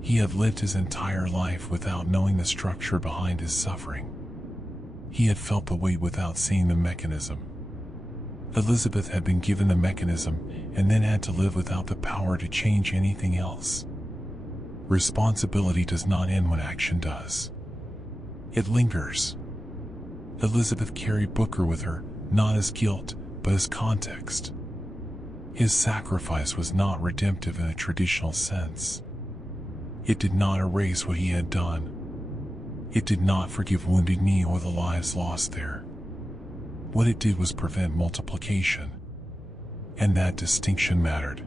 He had lived his entire life without knowing the structure behind his suffering. He had felt the weight without seeing the mechanism. Elizabeth had been given the mechanism and then had to live without the power to change anything else. Responsibility does not end when action does. It lingers. Elizabeth carried Booker with her, not as guilt, but as context. His sacrifice was not redemptive in a traditional sense. It did not erase what he had done. It did not forgive Wounded Knee or the lives lost there. What it did was prevent multiplication. And that distinction mattered.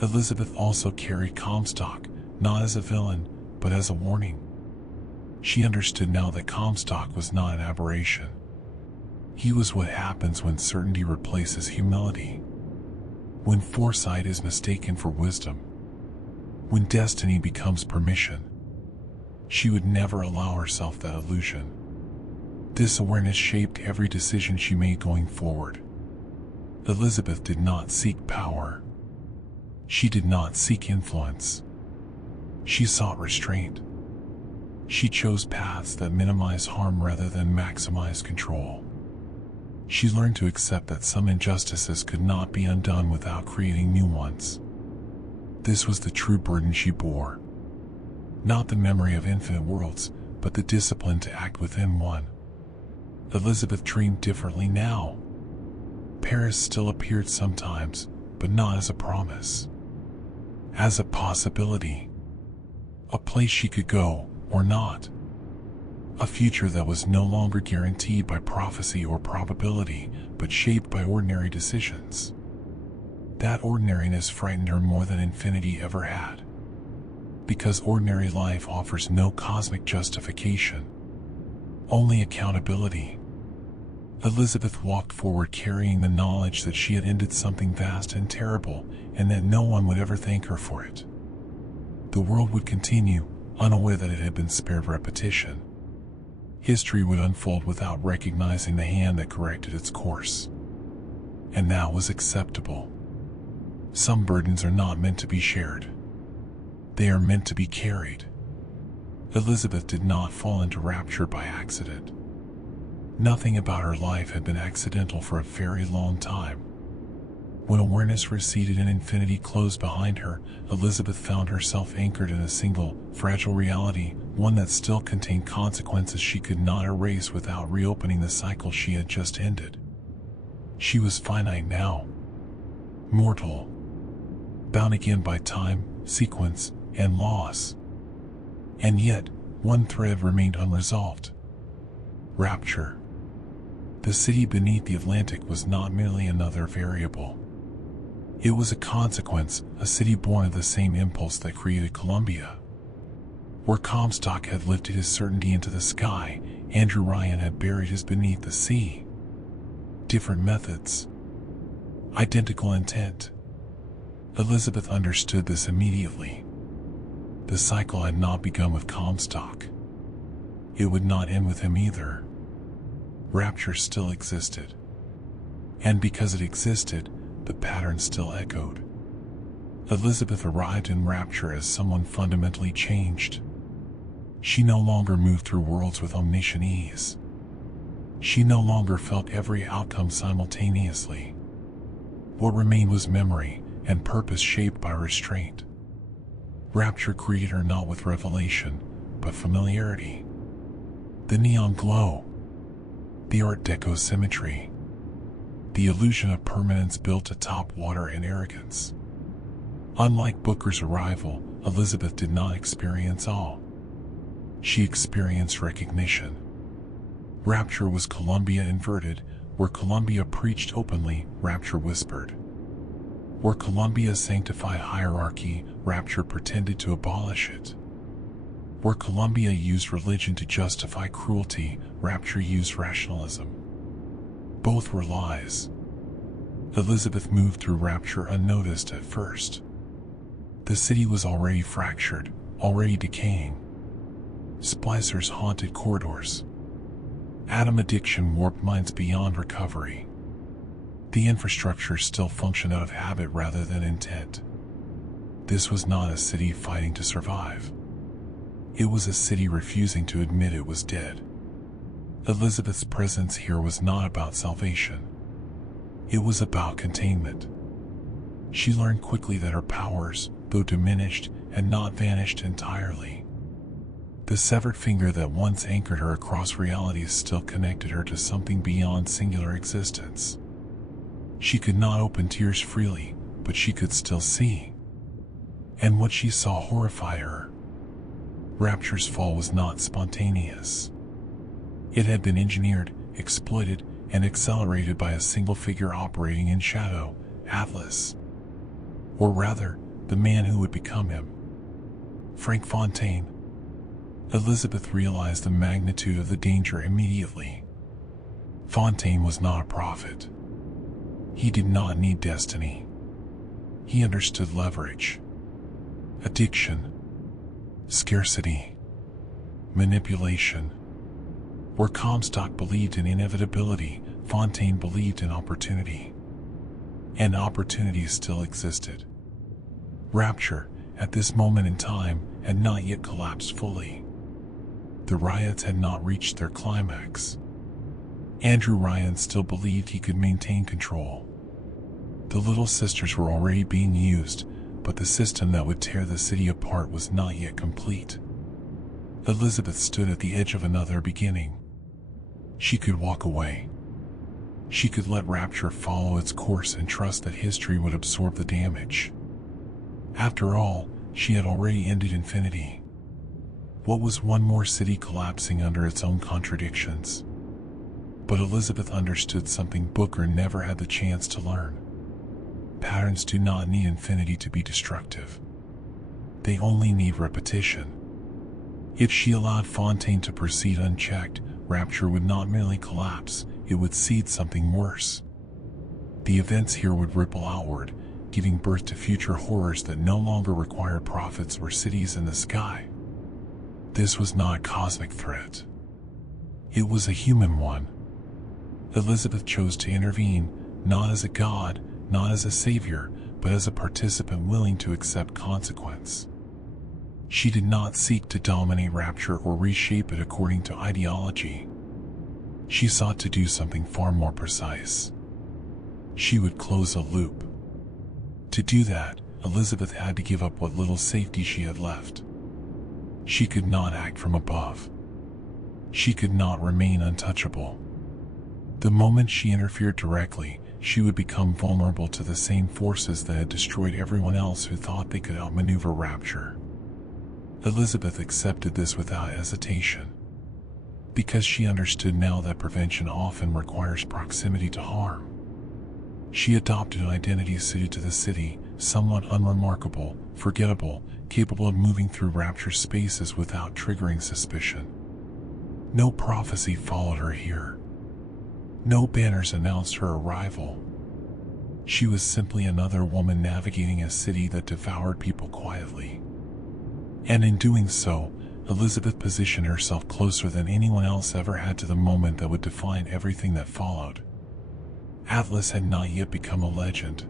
Elizabeth also carried Comstock, not as a villain, but as a warning. She understood now that Comstock was not an aberration. He was what happens when certainty replaces humility. When foresight is mistaken for wisdom. When destiny becomes permission. She would never allow herself that illusion. This awareness shaped every decision she made going forward. Elizabeth did not seek power. She did not seek influence. She sought restraint. She chose paths that minimize harm rather than maximize control. She learned to accept that some injustices could not be undone without creating new ones. This was the true burden she bore. Not the memory of infinite worlds, but the discipline to act within one. Elizabeth dreamed differently now. Paris still appeared sometimes, but not as a promise. As a possibility. A place she could go, or not. A future that was no longer guaranteed by prophecy or probability, but shaped by ordinary decisions. That ordinariness frightened her more than infinity ever had. Because ordinary life offers no cosmic justification. Only accountability. Elizabeth walked forward carrying the knowledge that she had ended something vast and terrible, and that no one would ever thank her for it. The world would continue, unaware that it had been spared repetition. History would unfold without recognizing the hand that corrected its course. And that was acceptable. Some burdens are not meant to be shared. They are meant to be carried. Elizabeth did not fall into Rapture by accident. Nothing about her life had been accidental for a very long time. When awareness receded and infinity closed behind her, Elizabeth found herself anchored in a single, fragile reality, one that still contained consequences she could not erase without reopening the cycle she had just ended. She was finite now, mortal, bound again by time, sequence, and loss. And yet, one thread remained unresolved. Rapture. The city beneath the Atlantic was not merely another variable. It was a consequence, a city born of the same impulse that created Columbia. Where Comstock had lifted his certainty into the sky, Andrew Ryan had buried his beneath the sea. Different methods, identical intent. Elizabeth understood this immediately. The cycle had not begun with Comstock. It would not end with him either. Rapture still existed. And because it existed, the pattern still echoed. Elizabeth arrived in Rapture as someone fundamentally changed. She no longer moved through worlds with omniscient ease. She no longer felt every outcome simultaneously. What remained was memory and purpose shaped by restraint. Rapture greeted her not with revelation, but familiarity. The neon glow, the Art Deco symmetry, the illusion of permanence built atop water and arrogance. Unlike Booker's arrival, Elizabeth did not experience awe. She experienced recognition. Rapture was Columbia inverted. Where Columbia preached openly, Rapture whispered. Where Columbia sanctified hierarchy, Rapture pretended to abolish it. Where Columbia used religion to justify cruelty, Rapture used rationalism. Both were lies. Elizabeth moved through Rapture unnoticed at first. The city was already fractured, already decaying. Splicers haunted corridors. Atom addiction warped minds beyond recovery. The infrastructure still functioned out of habit rather than intent. This was not a city fighting to survive. It was a city refusing to admit it was dead. Elizabeth's presence here was not about salvation. It was about containment. She learned quickly that her powers, though diminished, had not vanished entirely. The severed finger that once anchored her across realities still connected her to something beyond singular existence. She could not open tears freely, but she could still see. And what she saw horrified her. Rapture's fall was not spontaneous. It had been engineered, exploited, and accelerated by a single figure operating in shadow, Atlas. Or rather, the man who would become him. Frank Fontaine. Elizabeth realized the magnitude of the danger immediately. Fontaine was not a prophet. He did not need destiny. He understood leverage, addiction, scarcity, manipulation. Where Comstock believed in inevitability, Fontaine believed in opportunity. And opportunity still existed. Rapture, at this moment in time, had not yet collapsed fully. The riots had not reached their climax. Andrew Ryan still believed he could maintain control. The Little Sisters were already being used, but the system that would tear the city apart was not yet complete. Elizabeth stood at the edge of another beginning. She could walk away. She could let Rapture follow its course and trust that history would absorb the damage. After all, she had already ended infinity. What was one more city collapsing under its own contradictions? But Elizabeth understood something Booker never had the chance to learn. Patterns do not need infinity to be destructive. They only need repetition. If she allowed Fontaine to proceed unchecked, Rapture would not merely collapse, it would seed something worse. The events here would ripple outward, giving birth to future horrors that no longer required prophets or cities in the sky. This was not a cosmic threat. It was a human one. Elizabeth chose to intervene, not as a god, not as a savior, but as a participant willing to accept consequence. She did not seek to dominate Rapture or reshape it according to ideology. She sought to do something far more precise. She would close a loop. To do that, Elizabeth had to give up what little safety she had left. She could not act from above. She could not remain untouchable. The moment she interfered directly, she would become vulnerable to the same forces that had destroyed everyone else who thought they could outmaneuver Rapture. Elizabeth accepted this without hesitation, because she understood now that prevention often requires proximity to harm. She adopted an identity suited to the city, somewhat unremarkable, forgettable, capable of moving through Rapture spaces without triggering suspicion. No prophecy followed her here. No banners announced her arrival. She was simply another woman navigating a city that devoured people quietly. And in doing so, Elizabeth positioned herself closer than anyone else ever had to the moment that would define everything that followed. Atlas had not yet become a legend.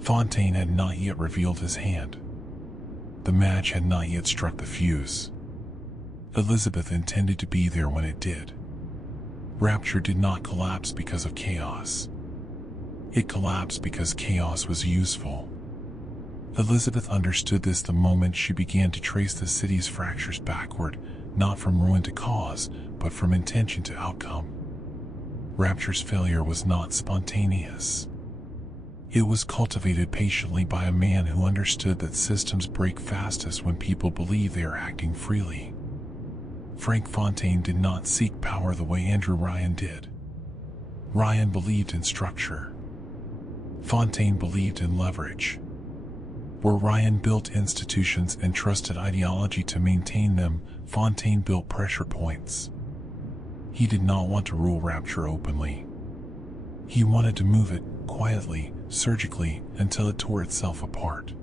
Fontaine had not yet revealed his hand. The match had not yet struck the fuse. Elizabeth intended to be there when it did. Rapture did not collapse because of chaos. It collapsed because chaos was useful. Elizabeth understood this the moment she began to trace the city's fractures backward, not from ruin to cause, but from intention to outcome. Rapture's failure was not spontaneous. It was cultivated patiently by a man who understood that systems break fastest when people believe they are acting freely. Frank Fontaine did not seek power the way Andrew Ryan did. Ryan believed in structure. Fontaine believed in leverage. Where Ryan built institutions and trusted ideology to maintain them, Fontaine built pressure points. He did not want to rule Rapture openly. He wanted to move it, quietly, surgically, until it tore itself apart.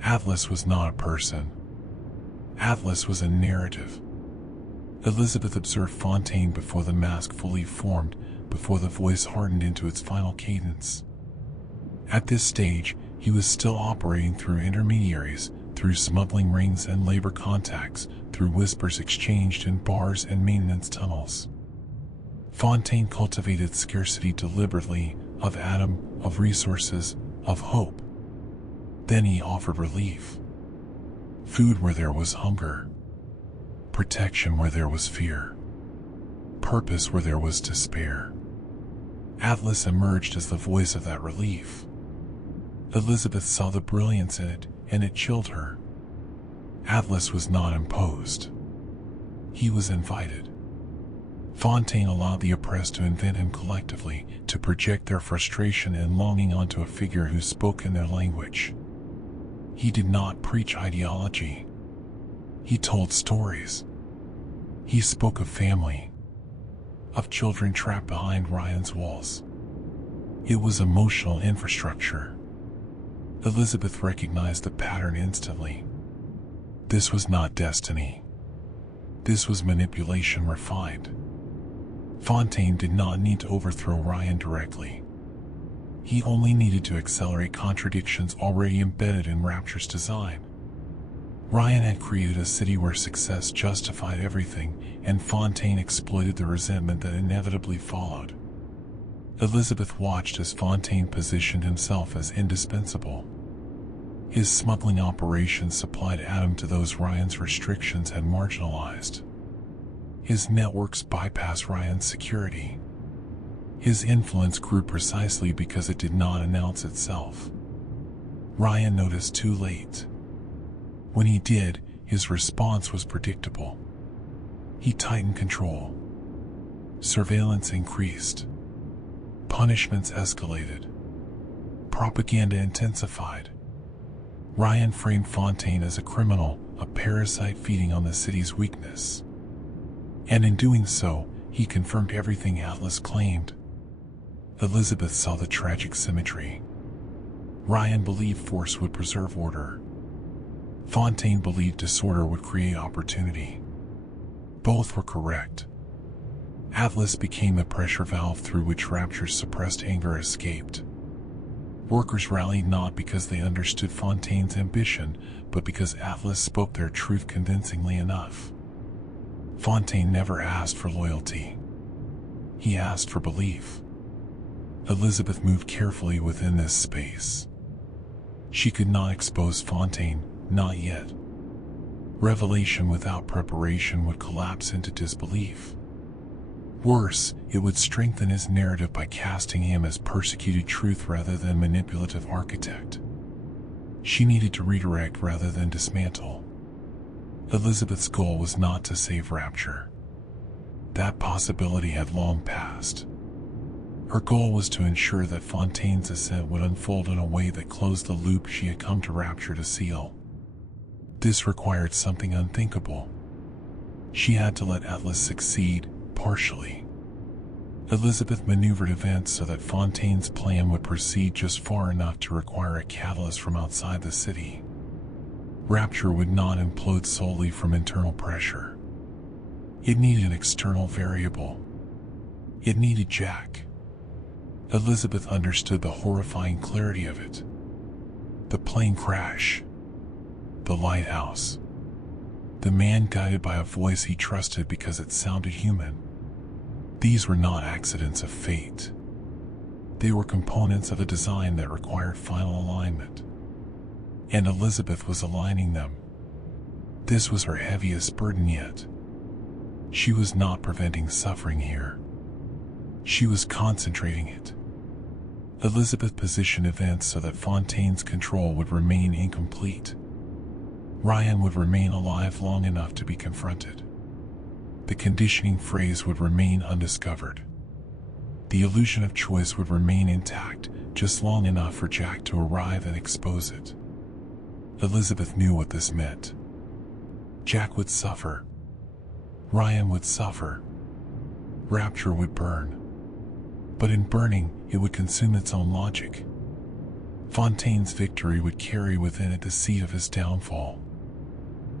Atlas was not a person. Atlas was a narrative. Elizabeth observed Fontaine before the mask fully formed, before the voice hardened into its final cadence. At this stage, he was still operating through intermediaries, through smuggling rings and labor contacts, through whispers exchanged in bars and maintenance tunnels. Fontaine cultivated scarcity deliberately, of atom, of resources, of hope. Then he offered relief. Food where there was hunger. Protection where there was fear. Purpose where there was despair. Atlas emerged as the voice of that relief. Elizabeth saw the brilliance in it, and it chilled her. Atlas was not imposed. He was invited. Fontaine allowed the oppressed to invent him collectively, to project their frustration and longing onto a figure who spoke in their language. He did not preach ideology. He told stories. He spoke of family, of children trapped behind Ryan's walls. It was emotional infrastructure. Elizabeth recognized the pattern instantly. This was not destiny. This was manipulation refined. Fontaine did not need to overthrow Ryan directly. He only needed to accelerate contradictions already embedded in Rapture's design. Ryan had created a city where success justified everything, and Fontaine exploited the resentment that inevitably followed. Elizabeth watched as Fontaine positioned himself as indispensable. His smuggling operations supplied Adam to those Ryan's restrictions had marginalized. His networks bypassed Ryan's security. His influence grew precisely because it did not announce itself. Ryan noticed too late. When he did, his response was predictable. He tightened control. Surveillance increased. Punishments escalated. Propaganda intensified. Ryan framed Fontaine as a criminal, a parasite feeding on the city's weakness. And in doing so, he confirmed everything Atlas claimed. Elizabeth saw the tragic symmetry. Ryan believed force would preserve order. Fontaine believed disorder would create opportunity. Both were correct. Atlas became the pressure valve through which Rapture's suppressed anger escaped. Workers rallied not because they understood Fontaine's ambition, but because Atlas spoke their truth convincingly enough. Fontaine never asked for loyalty. He asked for belief. Elizabeth moved carefully within this space. She could not expose Fontaine, not yet. Revelation without preparation would collapse into disbelief. Worse, it would strengthen his narrative by casting him as persecuted truth rather than manipulative architect. She needed to redirect rather than dismantle. Elizabeth's goal was not to save Rapture. That possibility had long passed. Her goal was to ensure that Fontaine's ascent would unfold in a way that closed the loop she had come to Rapture to seal. This required something unthinkable. She had to let Atlas succeed, partially. Elizabeth maneuvered events so that Fontaine's plan would proceed just far enough to require a catalyst from outside the city. Rapture would not implode solely from internal pressure. It needed an external variable. It needed Jack. Elizabeth understood the horrifying clarity of it. The plane crash. The lighthouse. The man guided by a voice he trusted because it sounded human. These were not accidents of fate. They were components of a design that required final alignment. And Elizabeth was aligning them. This was her heaviest burden yet. She was not preventing suffering here. She was concentrating it. Elizabeth positioned events so that Fontaine's control would remain incomplete. Ryan would remain alive long enough to be confronted. The conditioning phrase would remain undiscovered. The illusion of choice would remain intact, just long enough for Jack to arrive and expose it. Elizabeth knew what this meant. Jack would suffer. Ryan would suffer. Rapture would burn. But in burning, it would consume its own logic. Fontaine's victory would carry within it the seed of his downfall.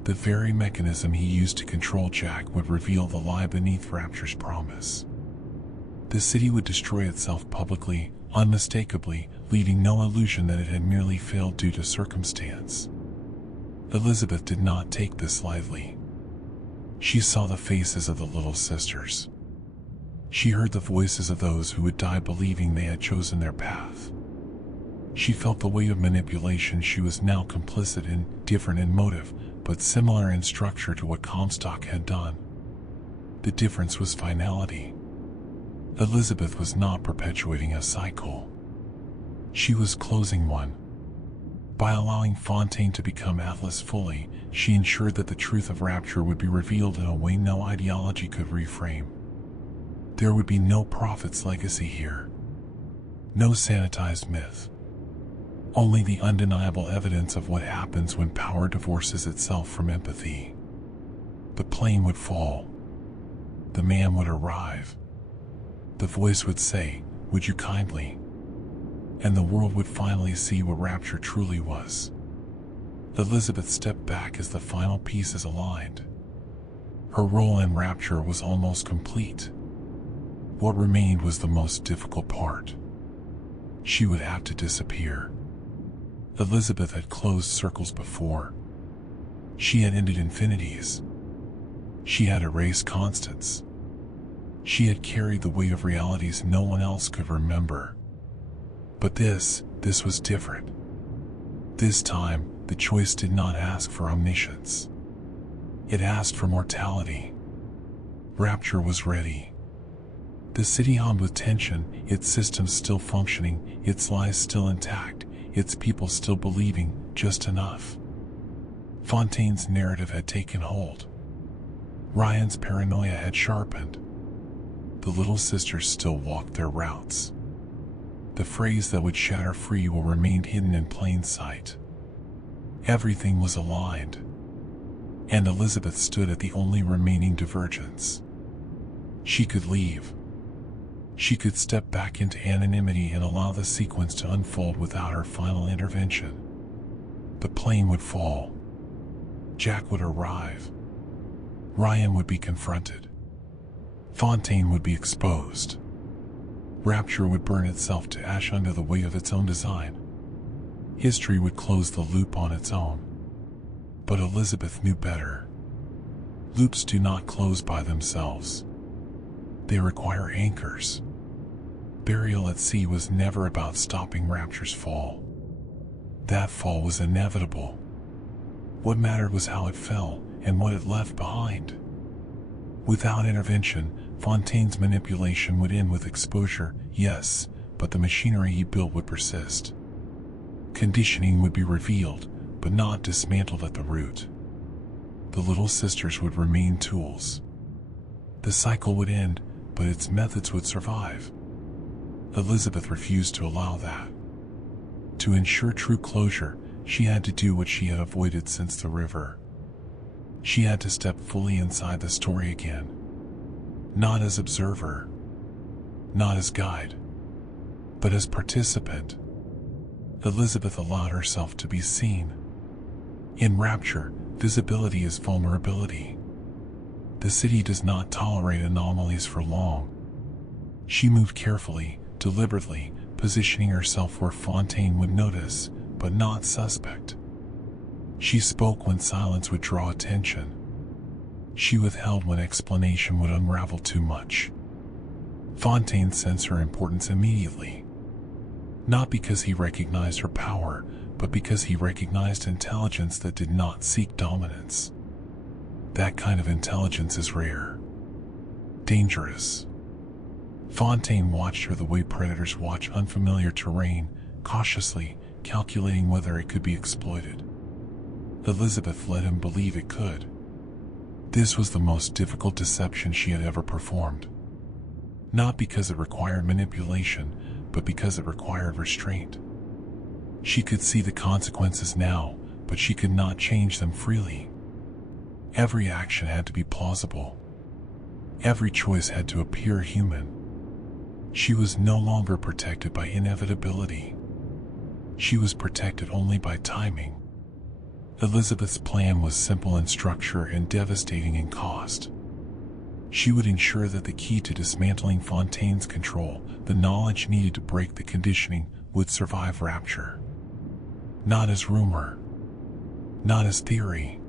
The very mechanism he used to control Jack would reveal the lie beneath Rapture's promise. The city would destroy itself publicly, unmistakably, leaving no illusion that it had merely failed due to circumstance. Elizabeth did not take this lightly. She saw the faces of the little sisters. She heard the voices of those who would die believing they had chosen their path. She felt the weight of manipulation she was now complicit in, different in motive, but similar in structure to what Comstock had done. The difference was finality. Elizabeth was not perpetuating a cycle. She was closing one. By allowing Fontaine to become Atlas fully, she ensured that the truth of Rapture would be revealed in a way no ideology could reframe. There would be no prophet's legacy here. No sanitized myth. Only the undeniable evidence of what happens when power divorces itself from empathy. The plane would fall. The man would arrive. The voice would say, "Would you kindly?" And the world would finally see what Rapture truly was. Elizabeth stepped back as the final pieces aligned. Her role in Rapture was almost complete. What remained was the most difficult part. She would have to disappear. Elizabeth had closed circles before. She had ended infinities. She had erased constants. She had carried the weight of realities no one else could remember. But this was different. This time, the choice did not ask for omniscience. It asked for mortality. Rapture was ready. The city hummed with tension, its systems still functioning, its lies still intact, its people still believing just enough. Fontaine's narrative had taken hold. Ryan's paranoia had sharpened. The little sisters still walked their routes. The phrase that would shatter free will remain hidden in plain sight. Everything was aligned. And Elizabeth stood at the only remaining divergence. She could leave. She could step back into anonymity and allow the sequence to unfold without her final intervention. The plane would fall. Jack would arrive. Ryan would be confronted. Fontaine would be exposed. Rapture would burn itself to ash under the weight of its own design. History would close the loop on its own. But Elizabeth knew better. Loops do not close by themselves. They require anchors. Burial at sea was never about stopping Rapture's fall. That fall was inevitable. What mattered was how it fell and what it left behind. Without intervention, Fontaine's manipulation would end with exposure, yes, but the machinery he built would persist. Conditioning would be revealed, but not dismantled at the root. The little sisters would remain tools. The cycle would end, but its methods would survive. Elizabeth refused to allow that. To ensure true closure, she had to do what she had avoided since the river. She had to step fully inside the story again. Not as observer, not as guide, but as participant. Elizabeth allowed herself to be seen. In Rapture, visibility is vulnerability. The city does not tolerate anomalies for long. She moved carefully, deliberately, positioning herself where Fontaine would notice, but not suspect. She spoke when silence would draw attention. She withheld when explanation would unravel too much. Fontaine sensed her importance immediately. Not because he recognized her power, but because he recognized intelligence that did not seek dominance. That kind of intelligence is rare. Dangerous. Fontaine watched her the way predators watch unfamiliar terrain, cautiously, calculating whether it could be exploited. Elizabeth let him believe it could. This was the most difficult deception she had ever performed. Not because it required manipulation, but because it required restraint. She could see the consequences now, but she could not change them freely. Every action had to be plausible. Every choice had to appear human. She was no longer protected by inevitability. She was protected only by timing. Elizabeth's plan was simple in structure and devastating in cost. She would ensure that the key to dismantling Fontaine's control, the knowledge needed to break the conditioning, would survive Rapture. Not as rumor, not as theory,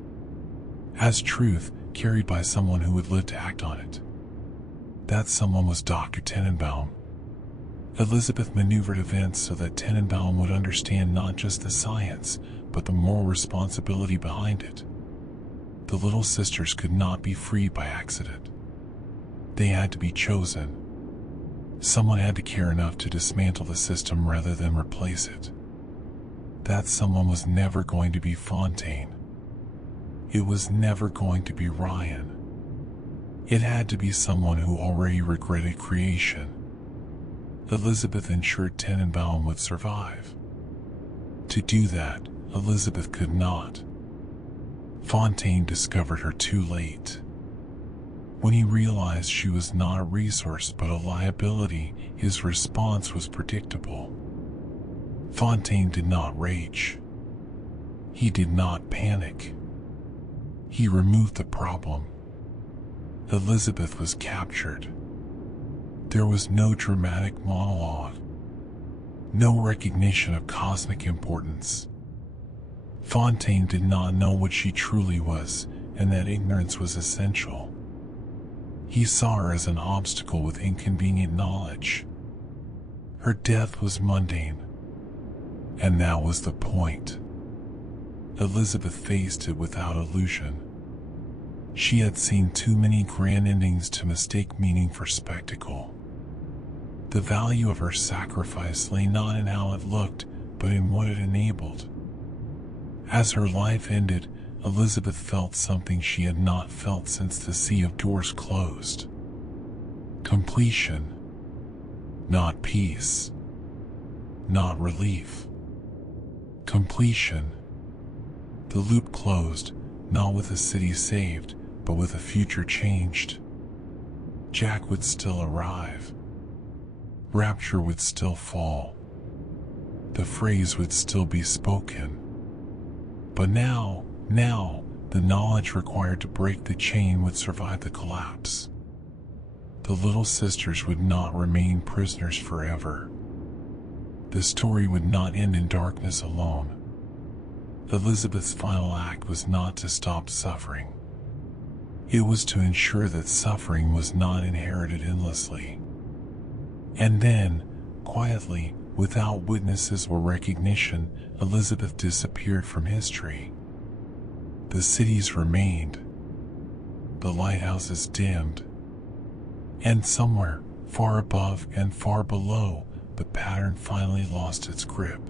as truth carried by someone who would live to act on it. That someone was Dr. Tenenbaum. Elizabeth maneuvered events so that Tenenbaum would understand not just the science, but the moral responsibility behind it. The little sisters could not be freed by accident. They had to be chosen. Someone had to care enough to dismantle the system rather than replace it. That someone was never going to be Fontaine. It was never going to be Ryan. It had to be someone who already regretted creation. Elizabeth ensured Tenenbaum would survive. To do that, Elizabeth could not. Fontaine discovered her too late. When he realized she was not a resource but a liability, his response was predictable. Fontaine did not rage. He did not panic. He removed the problem. Elizabeth was captured. There was no dramatic monologue. No recognition of cosmic importance. Fontaine did not know what she truly was, and that ignorance was essential. He saw her as an obstacle with inconvenient knowledge. Her death was mundane. And that was the point. Elizabeth faced it without illusion. She had seen too many grand endings to mistake meaning for spectacle. The value of her sacrifice lay not in how it looked, but in what it enabled. As her life ended, Elizabeth felt something she had not felt since the sea of doors closed. Completion. Not peace. Not relief. Completion. The loop closed, not with a city saved, but with a future changed. Jack would still arrive. Rapture would still fall. The phrase would still be spoken. But now, the knowledge required to break the chain would survive the collapse. The little sisters would not remain prisoners forever. The story would not end in darkness alone. Elizabeth's final act was not to stop suffering. It was to ensure that suffering was not inherited endlessly. And then, quietly, without witnesses or recognition, Elizabeth disappeared from history. The cities remained, the lighthouses dimmed, and somewhere, far above and far below, the pattern finally lost its grip.